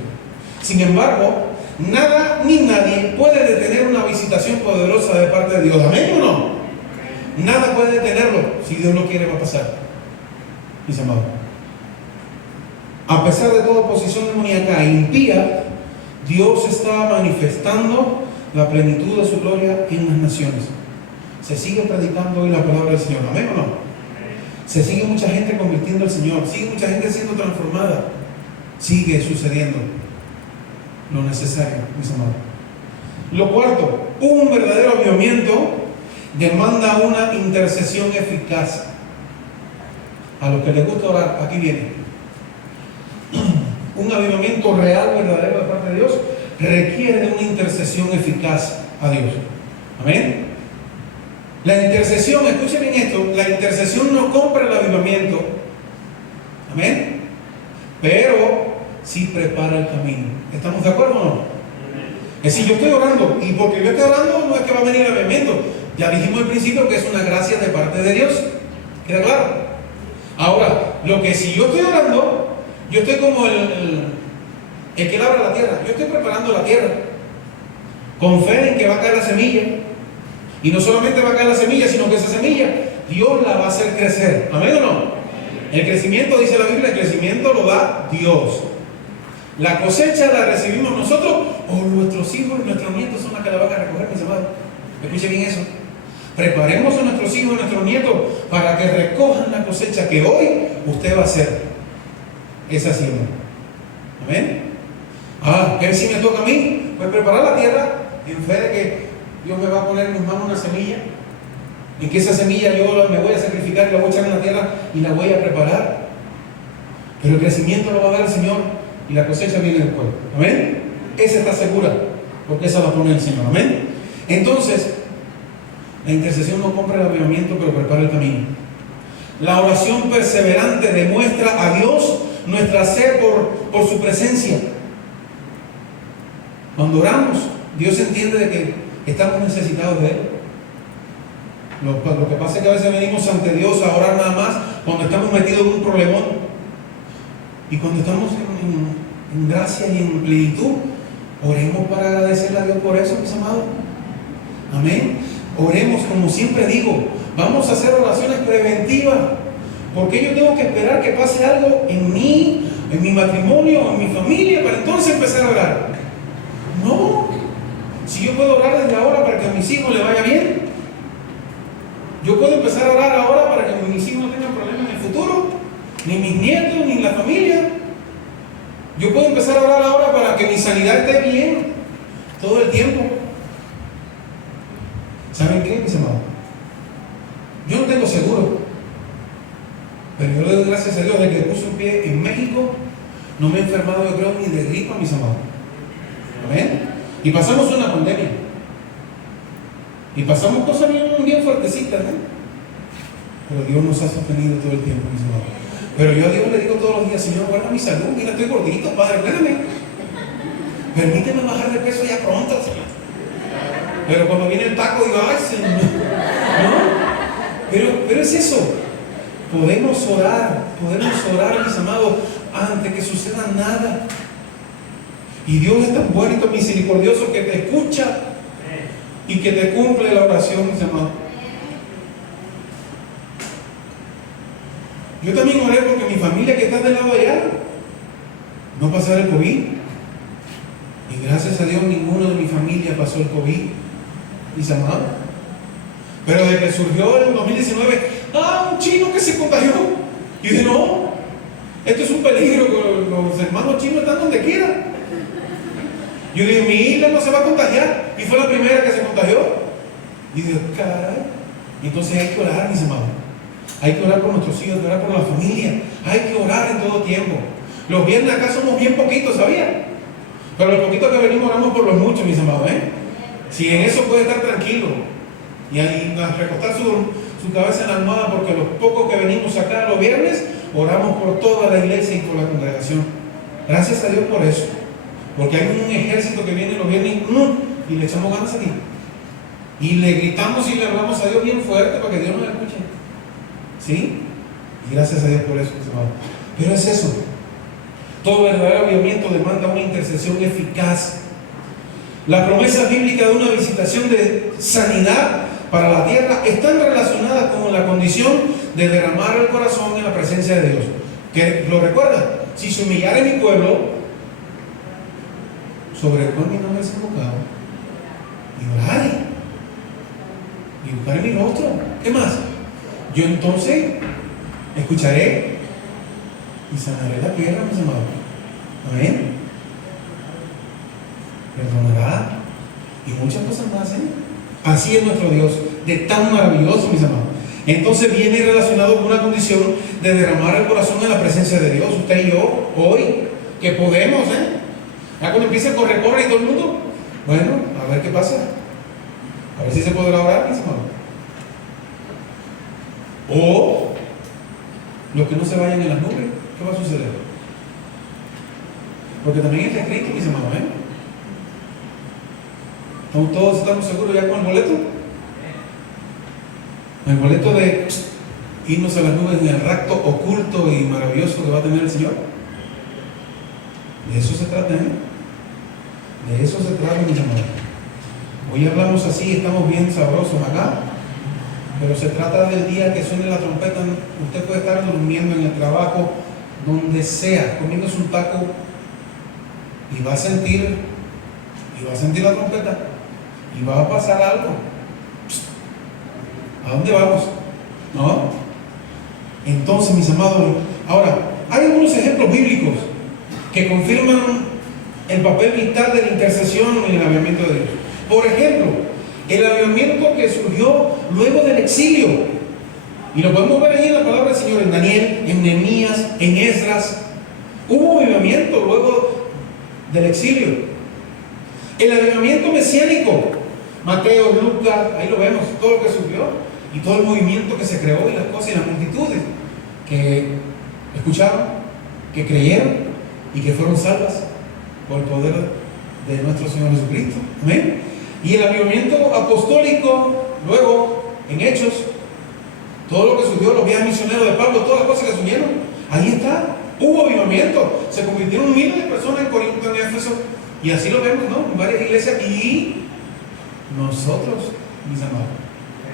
Sin embargo, nada ni nadie puede detener una visitación poderosa de parte de Dios. ¿Amén o no? Nada puede detenerlo. Si Dios lo quiere, va a pasar, mis amados. A pesar de toda oposición demoníaca e impía, Dios está manifestando la plenitud de su gloria en las naciones. Se sigue predicando hoy la palabra del Señor. ¿Amén o no? Se sigue mucha gente convirtiendo al Señor. Sigue mucha gente siendo transformada. Sigue sucediendo lo necesario, mis amados. Lo cuarto, un verdadero avivamiento demanda una intercesión eficaz. A los que les gusta orar, aquí viene. Un avivamiento real, verdadero de parte de Dios, requiere de una intercesión eficaz a Dios. Amén. La intercesión, escuchen bien esto, la intercesión no compra el avivamiento. Amén. Pero sí prepara el camino. ¿Estamos de acuerdo o no? Es decir, yo estoy orando, y porque yo estoy orando no es que va a venir el avivamiento. Ya dijimos al principio que es una gracia de parte de Dios. ¿Queda claro? Ahora, lo que si yo estoy orando, yo estoy como el que labra la tierra. Yo estoy preparando la tierra con fe en que va a caer la semilla. Y no solamente va a caer la semilla, sino que esa semilla Dios la va a hacer crecer. ¿Amén o no? El crecimiento, dice la Biblia, el crecimiento lo da Dios. La cosecha la recibimos nosotros, o nuestros hijos y nuestros nietos son las que la van a recoger, mis amados. Escuchen bien eso. Preparemos a nuestros hijos y nuestros nietos para que recojan la cosecha que hoy usted va a hacer. Esa siembra. Amén. ¿Qué si me toca a mí? Pues preparar la tierra en fe de que Dios me va a poner en mis manos una semilla, en que esa semilla yo me voy a sacrificar y la voy a echar en la tierra y la voy a preparar. Pero el crecimiento lo va a dar el Señor y la cosecha viene después. Amén. Esa está segura, porque esa la pone el Señor. Amén. Entonces, la intercesión no compra el avivamiento, pero prepara el camino. La oración perseverante demuestra a Dios nuestra sed por su presencia. Cuando oramos, Dios entiende de que estamos necesitados de Él. Lo que pasa es que a veces venimos ante Dios a orar nada más cuando estamos metidos en un problemón. Y cuando estamos en gracia y en plenitud, oremos para agradecerle a Dios por eso, mis amados. Amén. Oremos, como siempre digo, vamos a hacer oraciones preventivas. Porque yo tengo que esperar que pase algo en mí, en mi matrimonio, en mi familia, para entonces empezar a orar. No. Si yo puedo orar desde ahora para que a mis hijos les vaya bien, yo puedo empezar a orar ahora para que mis hijos no tengan problemas en el futuro, ni mis nietos, ni la familia. Yo puedo empezar a orar ahora para que mi sanidad esté bien todo el tiempo. ¿Saben qué, mis amados? Yo no tengo seguro, pero yo le doy gracias a Dios de que puse un pie en México. No me he enfermado, yo creo, ni de gripa, mis amados. Amén. Y pasamos una pandemia. Y pasamos cosas bien fuertecitas, ¿eh? Pero Dios nos ha sostenido todo el tiempo, mis amados. Pero yo a Dios le digo todos los días: Señor, guarda mi salud. Mira, estoy gordito, Padre, cuérdame. Permíteme bajar de peso ya pronto, Señor. Pero cuando viene el taco, digo: ay, Señor. ¿No? Pero es eso. Podemos orar, mis amados, antes que suceda nada. Y Dios es tan bueno y tan misericordioso que te escucha y que te cumple la oración, mis amados. Yo también oré porque mi familia que está del lado allá no pasara el COVID. Y gracias a Dios ninguno de mi familia pasó el COVID, mis amados. Pero desde que surgió en el 2019, un chino que se contagió. Y dije: no, esto es un peligro, los hermanos chinos están donde quiera. Yo dije, mi hija no se va a contagiar. Y fue la primera que se contagió. Y digo, caray. Entonces hay que orar, mis amados. Hay que orar por nuestros hijos, hay que orar por la familia. Hay que orar en todo tiempo. Los viernes acá somos bien poquitos, ¿sabía? Pero los poquitos que venimos oramos por los muchos, mis amados, ¿eh? Si en eso puede estar tranquilo. Y ahí recostar su cabeza en la almohada, porque los pocos que venimos acá los viernes, oramos por toda la iglesia y por la congregación. Gracias a Dios por eso. Porque hay un ejército que viene los viernes y le echamos ganas aquí. Y le gritamos y le hablamos a Dios bien fuerte para que Dios nos escuche. ¿Sí? Y gracias a Dios por eso, mis amados. Pero es eso. Todo verdadero avivamiento demanda una intercesión eficaz. La promesa bíblica de una visitación de sanidad para la tierra están relacionadas con la condición de derramar el corazón en la presencia de Dios. ¿Que lo recuerdan? Si se humillare mi pueblo, sobre el cual mi nombre es invocado, y orare, y buscaré mi rostro, ¿qué más? Yo entonces escucharé y sanaré la tierra, mis amados. Amén. Perdonará y muchas cosas más, ¿eh? Así es nuestro Dios, de tan maravilloso, mis amados. Entonces viene relacionado con una condición de derramar el corazón en la presencia de Dios. Usted y yo, hoy, que podemos, ya cuando empieza a correr y todo el mundo, bueno, a ver qué pasa. A ver si se podrá orar, mis amados. O los que no se vayan en las nubes, ¿qué va a suceder? Porque también está escrito, mis amados, ¿Todos estamos seguros ya con el boleto? El boleto de irnos a las nubes en el rapto oculto y maravilloso que va a tener el Señor. De eso se trata, De eso se trata, mis amados. Hoy hablamos así, estamos bien sabrosos acá, pero se trata del día que suene la trompeta. Usted puede estar durmiendo en el trabajo, donde sea, comiéndose un taco, y va a sentir la trompeta. Y va a pasar algo. ¿A dónde vamos? ¿No? Entonces, mis amados, ahora, hay algunos ejemplos bíblicos que confirman el papel vital de la intercesión en el avivamiento de Dios. Por ejemplo, el avivamiento que surgió luego del exilio. Y lo podemos ver ahí en la palabra del Señor, en Daniel, en Nehemías, en Esdras. Hubo avivamiento luego del exilio. El avivamiento mesiánico, Mateo, Lucas, ahí lo vemos, todo lo que surgió y todo el movimiento que se creó y las cosas y las multitudes que escucharon, que creyeron y que fueron salvas por el poder de nuestro Señor Jesucristo. Amén. Y el avivamiento apostólico, luego en Hechos, todo lo que surgió, los viajes misioneros de Pablo, todas las cosas que surgieron, ahí está. Hubo avivamiento, se convirtieron miles de personas en Corinto, en Éfeso, y así lo vemos, ¿no? En varias iglesias. Y nosotros, mis amados,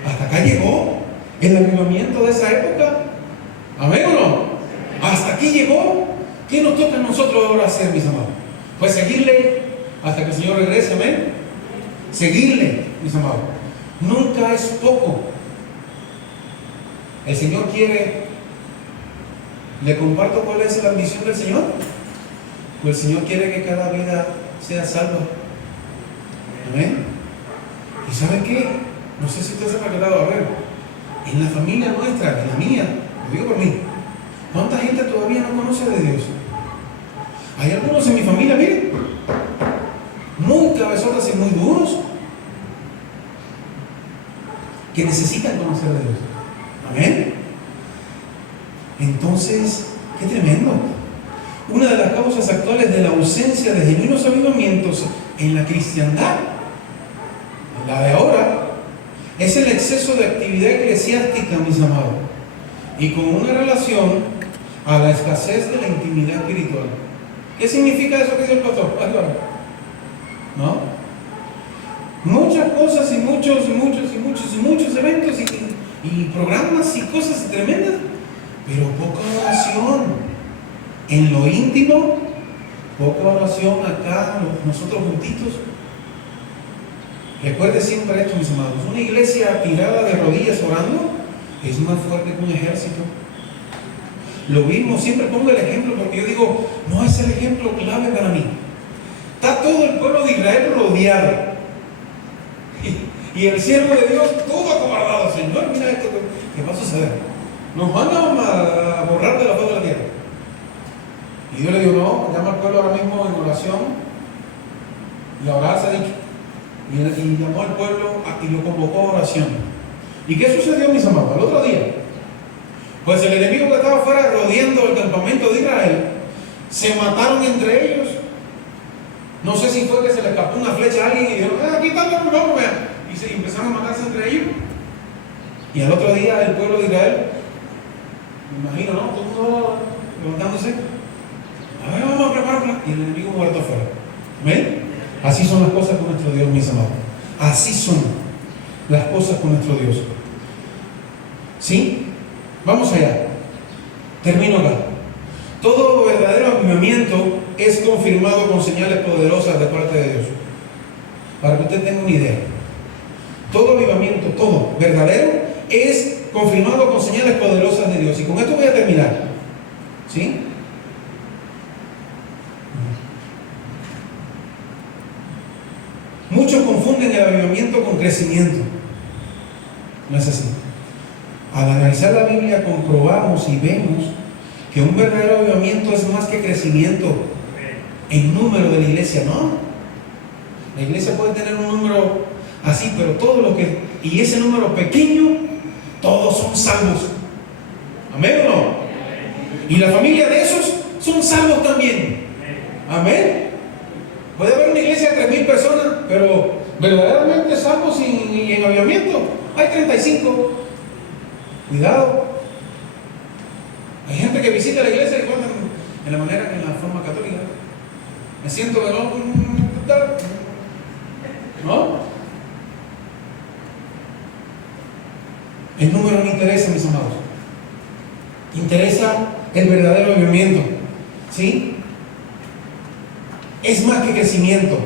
hasta acá llegó el avivamiento de esa época. ¿Amén o no? Hasta aquí llegó. ¿Qué nos toca a nosotros ahora hacer, mis amados? Pues seguirle hasta que el Señor regrese. Amén. Seguirle, mis amados. Nunca es poco. El Señor quiere. ¿Le comparto cuál es la ambición del Señor? Pues el Señor quiere que cada vida sea salva. Amén. ¿Y sabe qué? No sé si usted se ha percatado, a ver, en la familia nuestra, en la mía, lo digo por mí, ¿cuánta gente todavía no conoce de Dios? Hay algunos en mi familia, miren, muy cabezotas y muy duros, que necesitan conocer de Dios. Amén. Entonces, qué tremendo. Una de las causas actuales de la ausencia de genuinos avivamientos en la cristiandad, la de ahora, es el exceso de actividad eclesiástica, mis amados, y con una relación a la escasez de la intimidad espiritual. ¿Qué significa eso que dice el pastor? ¿No? Muchas cosas y muchos eventos y programas y cosas tremendas, pero poca oración en lo íntimo, poca oración acá, nosotros juntitos. Recuerde siempre esto, mis amados, una iglesia tirada de rodillas orando es más fuerte que un ejército. Lo mismo, siempre pongo el ejemplo porque yo digo, no es el ejemplo clave para mí. Está todo el pueblo de Israel rodeado. Y el siervo de Dios todo acobardado. Señor, mira esto, ¿qué va a suceder? Nos van a borrar de la faz de la tierra. Y Dios le dijo, no, llama al pueblo ahora mismo en oración. Y ahora se ha dicho. Y llamó al pueblo y lo convocó a oración. ¿Y qué sucedió, mis amados? Al otro día, pues el enemigo que estaba afuera rodeando el campamento de Israel, se mataron entre ellos. No sé si fue que se le escapó una flecha a alguien y dijeron, aquí está el loco, vean. Y se empezaron a matarse entre ellos. Y al otro día el pueblo de Israel, me imagino, ¿no? Todo el mundo levantándose. A ver, vamos a prepararla. Y el enemigo muerto afuera. ¿Ven? Así son las cosas con nuestro Dios, mis amados. Así son las cosas con nuestro Dios. ¿Sí? Vamos allá. Termino acá. Todo verdadero avivamiento es confirmado con señales poderosas de parte de Dios. Para que usted tenga una idea. Todo avivamiento, todo verdadero, es confirmado con señales poderosas de Dios. Y con esto voy a terminar. ¿Sí? Muchos confunden el avivamiento con crecimiento. No es así. Al analizar la Biblia comprobamos y vemos que un verdadero avivamiento es más que crecimiento en número de la iglesia, ¿no? La iglesia puede tener un número así, pero todo lo que, y ese número pequeño, todos son salvos. ¿Amén o no? Y la familia de esos son salvos también. ¿Amén? Puede haber una iglesia de 3,000 personas, pero verdaderamente salvos y en avivamiento hay 35. Cuidado. Hay gente que visita la iglesia y cuentan en la forma católica. Me siento que no. El número no interesa, mis amados. Interesa el verdadero avivamiento. ¿Sí? Es más que crecimiento.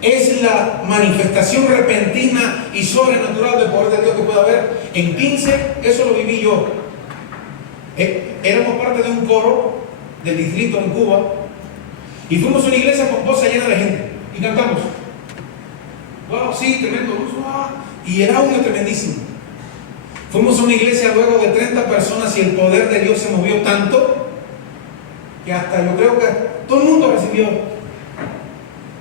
Es la manifestación repentina y sobrenatural del poder de Dios que puede haber. En 15, eso lo viví yo. Éramos parte de un coro del distrito en Cuba y fuimos a una iglesia con pomposa llena de gente y cantamos. Wow, sí, tremendo luz, wow. Y el audio tremendísimo. Fuimos a una iglesia luego de 30 personas y el poder de Dios se movió tanto que hasta yo creo que todo el mundo recibió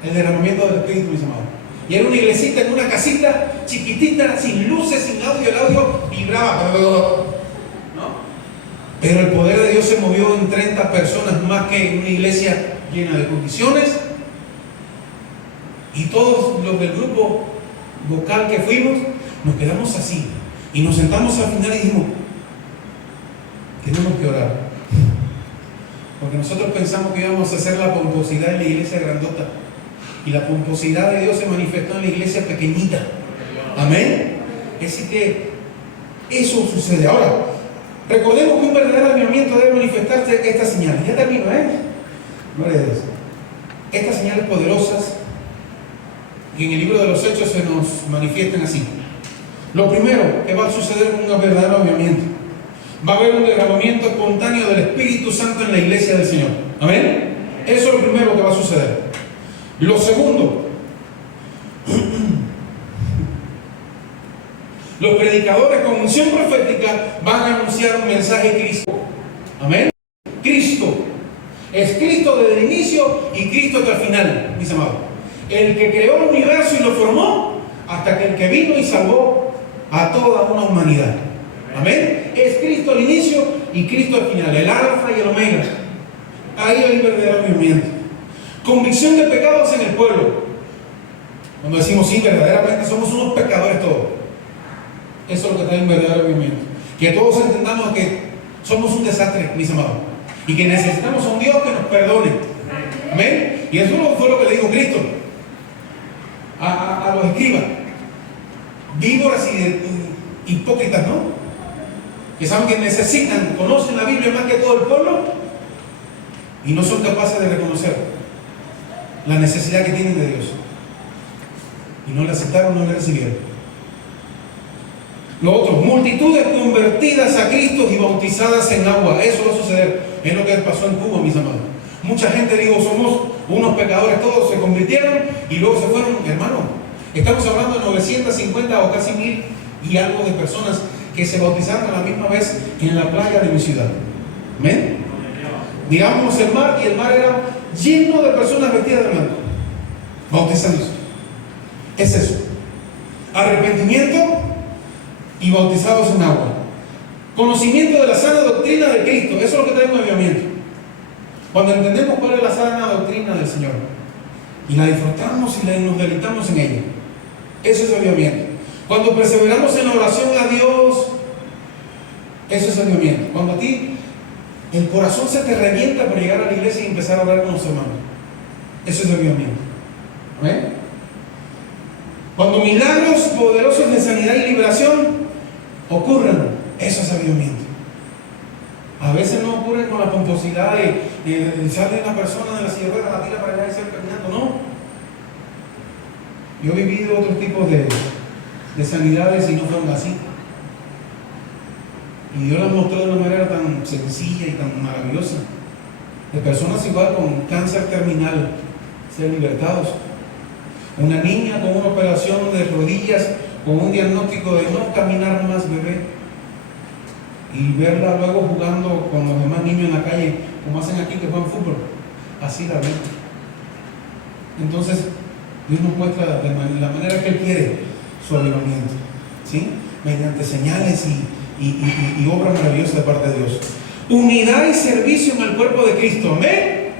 el derramamiento del Espíritu, mis amados. Y era una iglesita en una casita chiquitita, sin luces, sin audio. El audio vibraba, ¿no? Pero el poder de Dios se movió en 30 personas más que en una iglesia llena de condiciones. Y todos los del grupo vocal que fuimos, nos quedamos así. Y nos sentamos al final y dijimos, tenemos que orar. Porque nosotros pensamos que íbamos a hacer la pomposidad en la iglesia grandota. Y la pomposidad de Dios se manifestó en la iglesia pequeñita. Amén. Es decir que eso sucede. Ahora, recordemos que un verdadero avivamiento debe manifestarse estas señales. Ya termino, Gloria a Dios. Estas señales poderosas que en el libro de los Hechos se nos manifiestan así. Lo primero que va a suceder con un verdadero avivamiento, va a haber un derramamiento espontáneo del Espíritu Santo en la iglesia del Señor. Amén. Eso es lo primero que va a suceder. Lo segundo, los predicadores con unción profética van a anunciar un mensaje de Cristo. Amén. Cristo. Es Cristo desde el inicio y Cristo hasta el final, mis amados. El que creó el universo y lo formó, hasta que el que vino y salvó a toda una humanidad. Amén. Es Cristo al inicio y Cristo al final, el alfa y el omega. Ahí hay el verdadero avivamiento. Convicción de pecados en el pueblo. Cuando decimos, sí, verdaderamente somos unos pecadores todos. Eso es lo que trae un verdadero avivamiento. Que todos entendamos que somos un desastre, mis amados. Y que necesitamos a un Dios que nos perdone. Amén. Y eso fue lo que le dijo Cristo a los escribas. Víboras y hipócritas, ¿no? Que saben que necesitan, conocen la Biblia más que todo el pueblo y no son capaces de reconocer la necesidad que tienen de Dios. Y no le aceptaron, no le recibieron. Lo otro, multitudes convertidas a Cristo y bautizadas en agua. Eso va a suceder. Es lo que pasó en Cuba, mis amados. Mucha gente dijo, somos unos pecadores, todos se convirtieron y luego se fueron. Hermano, estamos hablando de 950 o casi 1000 y algo de personas que se bautizaron a la misma vez en la playa de mi ciudad. ¿Amén? Mirábamos el mar y el mar era lleno de personas vestidas de blanco, bautizándose. Es eso. Arrepentimiento y bautizados en agua. Conocimiento de la sana doctrina de Cristo. Eso es lo que trae un avivamiento. Cuando entendemos cuál es la sana doctrina del Señor y la disfrutamos y nos deleitamos en ella, eso es avivamiento. Cuando perseveramos en la oración a Dios, eso es avivamiento. Cuando a ti el corazón se te revienta por llegar a la iglesia y empezar a hablar con los hermanos, eso es avivamiento. ¿Amén? Cuando milagros poderosos de sanidad y liberación ocurran, eso es avivamiento. A veces no ocurre con la pomposidad de sale una persona de la silla de ruedas, la tira para allá y sale caminando, no. Yo he vivido otros tipos de sanidades y no fueron así. Y Dios las mostró de una manera tan sencilla y tan maravillosa. De personas igual con cáncer terminal ser libertados. Una niña con una operación de rodillas, con un diagnóstico de no caminar más, bebé. Y verla luego jugando con los demás niños en la calle, como hacen aquí que juegan fútbol. Así la ven. Entonces, Dios nos muestra de la manera que Él quiere su avivamiento, ¿sí? Mediante señales y obras maravillosas de parte de Dios. Unidad y servicio en el cuerpo de Cristo. ¿Amén?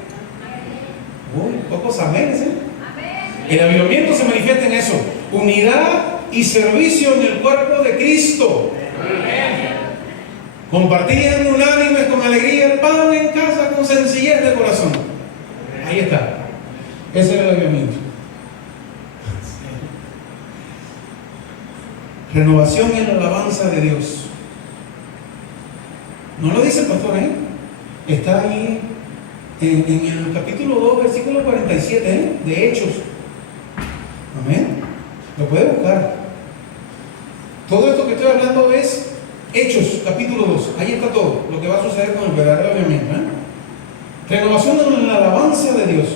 Uy, pocos aménes, ¿eh? El avivamiento se manifiesta en eso. Unidad y servicio en el cuerpo de Cristo. Compartían unánimes con alegría el pan en casa con sencillez de corazón. Ahí está. Ese es el avivamiento. Renovación en la alabanza de Dios. No lo dice el pastor, ¿eh? Está ahí en el capítulo 2, versículo 47, ¿eh? De Hechos. Amén. Lo puede buscar. Todo esto que estoy hablando es Hechos, capítulo 2. Ahí está todo lo que va a suceder con el verdadero avivamiento, ¿eh? Renovación en la alabanza de Dios.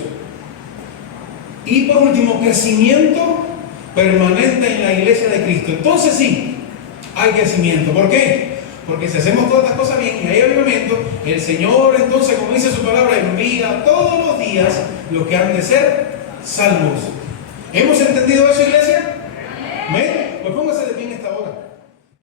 Y por último, crecimiento permanente en la iglesia de Cristo. Entonces sí, hay crecimiento. ¿Por qué? Porque si hacemos todas estas cosas bien y hay avivamiento, el Señor entonces, como dice su palabra, envía todos los días los que han de ser salvos. ¿Hemos entendido eso, iglesia?